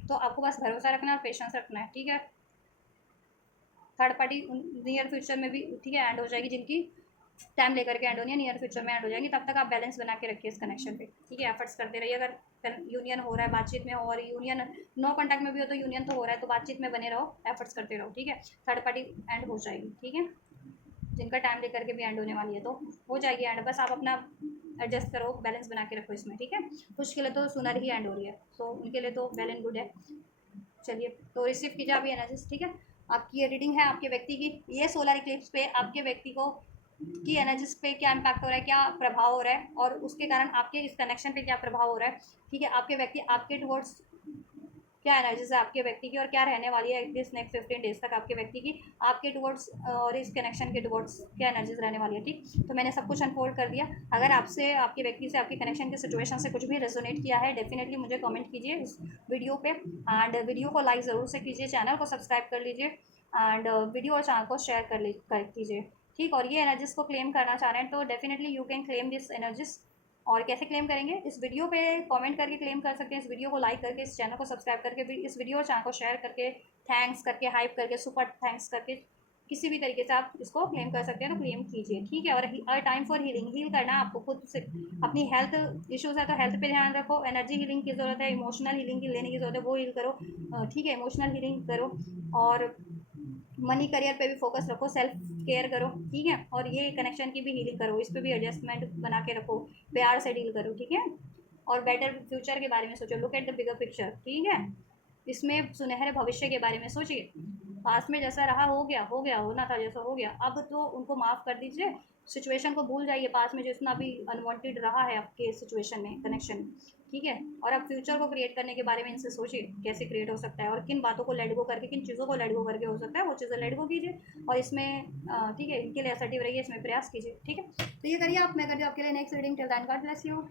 तो आपको बस भरोसा रखना और पेशेंस रखना है, ठीक है। थर्ड पार्टी नियर फ्यूचर में भी ठीक है एंड हो जाएगी, जिनकी टाइम लेकर के एंड होनी है, नियर फ्यूचर में एंड हो जाएंगी। तब तक आप बैलेंस बना के रखिए इस कनेक्शन पे, ठीक है। एफर्ट्स करते रहिए, अगर यूनियन हो रहा है, बातचीत में हो, और यूनियन नो कॉन्टैक्ट में भी हो तो यूनियन तो हो रहा है, तो बातचीत में बने रहो, एफर्ट्स करते रहो, ठीक है। थर्ड पार्टी एंड हो जाएगी, ठीक है। जिनका टाइम लेकर के भी एंड होने वाली है तो हो जाएगी एंड, बस आप अपना एडजस्ट करो, बैलेंस बना के रखो इसमें, ठीक है। कुछ के लिए तो सुनर ही एंड हो रही है, तो उनके लिए तो वेल एंड गुड है। चलिए, तो रिसीव कीजिए अभी एनर्जीज, ठीक है। आपकी ये रीडिंग है आपके व्यक्ति की, ये सोलर इक्लिप्स पे आपके व्यक्ति को की एनर्जीज पे क्या इम्पैक्ट हो रहा है, क्या प्रभाव हो रहा है, और उसके कारण आपके इस कनेक्शन पे क्या प्रभाव हो रहा है, ठीक है। आपके व्यक्ति आपके टुवर्ड्स क्या एनर्जीज है आपके व्यक्ति की, और क्या रहने वाली है दिस नेक्स्ट 15 डेज तक आपके व्यक्ति की आपके टुवर्ड्स, और इस कनेक्शन के टुवर्ड्स क्या एनर्जीज रहने वाली है, ठीक। तो मैंने सब कुछ अनफोल्ड कर दिया। अगर आपसे, आपके व्यक्ति से, आपके कनेक्शन के सिचुएशन से कुछ भी रेजोनेट किया है, डेफिनेटली मुझे कमेंट कीजिए इस वीडियो पे, एंड वीडियो को लाइक ज़रूर से कीजिए, चैनल को सब्सक्राइब कर लीजिए, एंड वीडियो और चैनल को शेयर कर कीजिए, ठीक। और ये एनर्जीज को क्लेम करना चाह रहे हैं तो definitely you can claim this energies. और कैसे क्लेम करेंगे, इस वीडियो पे कमेंट करके क्लेम कर सकते हैं, इस वीडियो को लाइक करके, इस चैनल को सब्सक्राइब करके, इस वीडियो और चैनल को शेयर करके, थैंक्स करके, हाइप करके, सुपर थैंक्स करके, किसी भी तरीके से आप इसको क्लेम कर सकते हैं, तो क्लेम कीजिए, ठीक है। और टाइम फॉर हीलिंग, हील करना है आपको खुद से। अपनी हेल्थ इश्यूज़ है तो हेल्थ पे ध्यान रखो, एनर्जी हीलिंग की ज़रूरत है, इमोशनल हीलिंग की लेने की ज़रूरत है, वो हील करो, ठीक है। इमोशनल हीलिंग करो, और मनी करियर पे भी फोकस रखो, सेल्फ केयर करो, ठीक है। और ये कनेक्शन की भी हीलिंग करो, इस पर भी एडजस्टमेंट बना के रखो, प्यार से डील करो, ठीक है। और बेटर फ्यूचर के बारे में सोचो, look at the bigger picture, ठीक है। इसमें सुनहरे भविष्य के बारे में सोचिए। पास्ट में जैसा रहा हो गया, होना था जैसा हो गया, अब तो उनको माफ़ कर दीजिए, सिचुएशन को भूल जाइए, पास्ट में जितना भी अनवांटेड रहा है आपके सिचुएशन में, कनेक्शन में, ठीक है। और अब फ्यूचर को क्रिएट करने के बारे में इनसे सोचिए, कैसे क्रिएट हो सकता है, और किन बातों को लेट गो करके, किन चीज़ों को लेट गो करके हो सकता है, वो चीज़ें लेट गो कीजिए। और इसमें ठीक है, इनके लिए असर्टिव रहिए, इसमें प्रयास कीजिए, ठीक है। तो ये करिए आप, मैं कर दूँ आपके लिए next reading. Till then God bless you.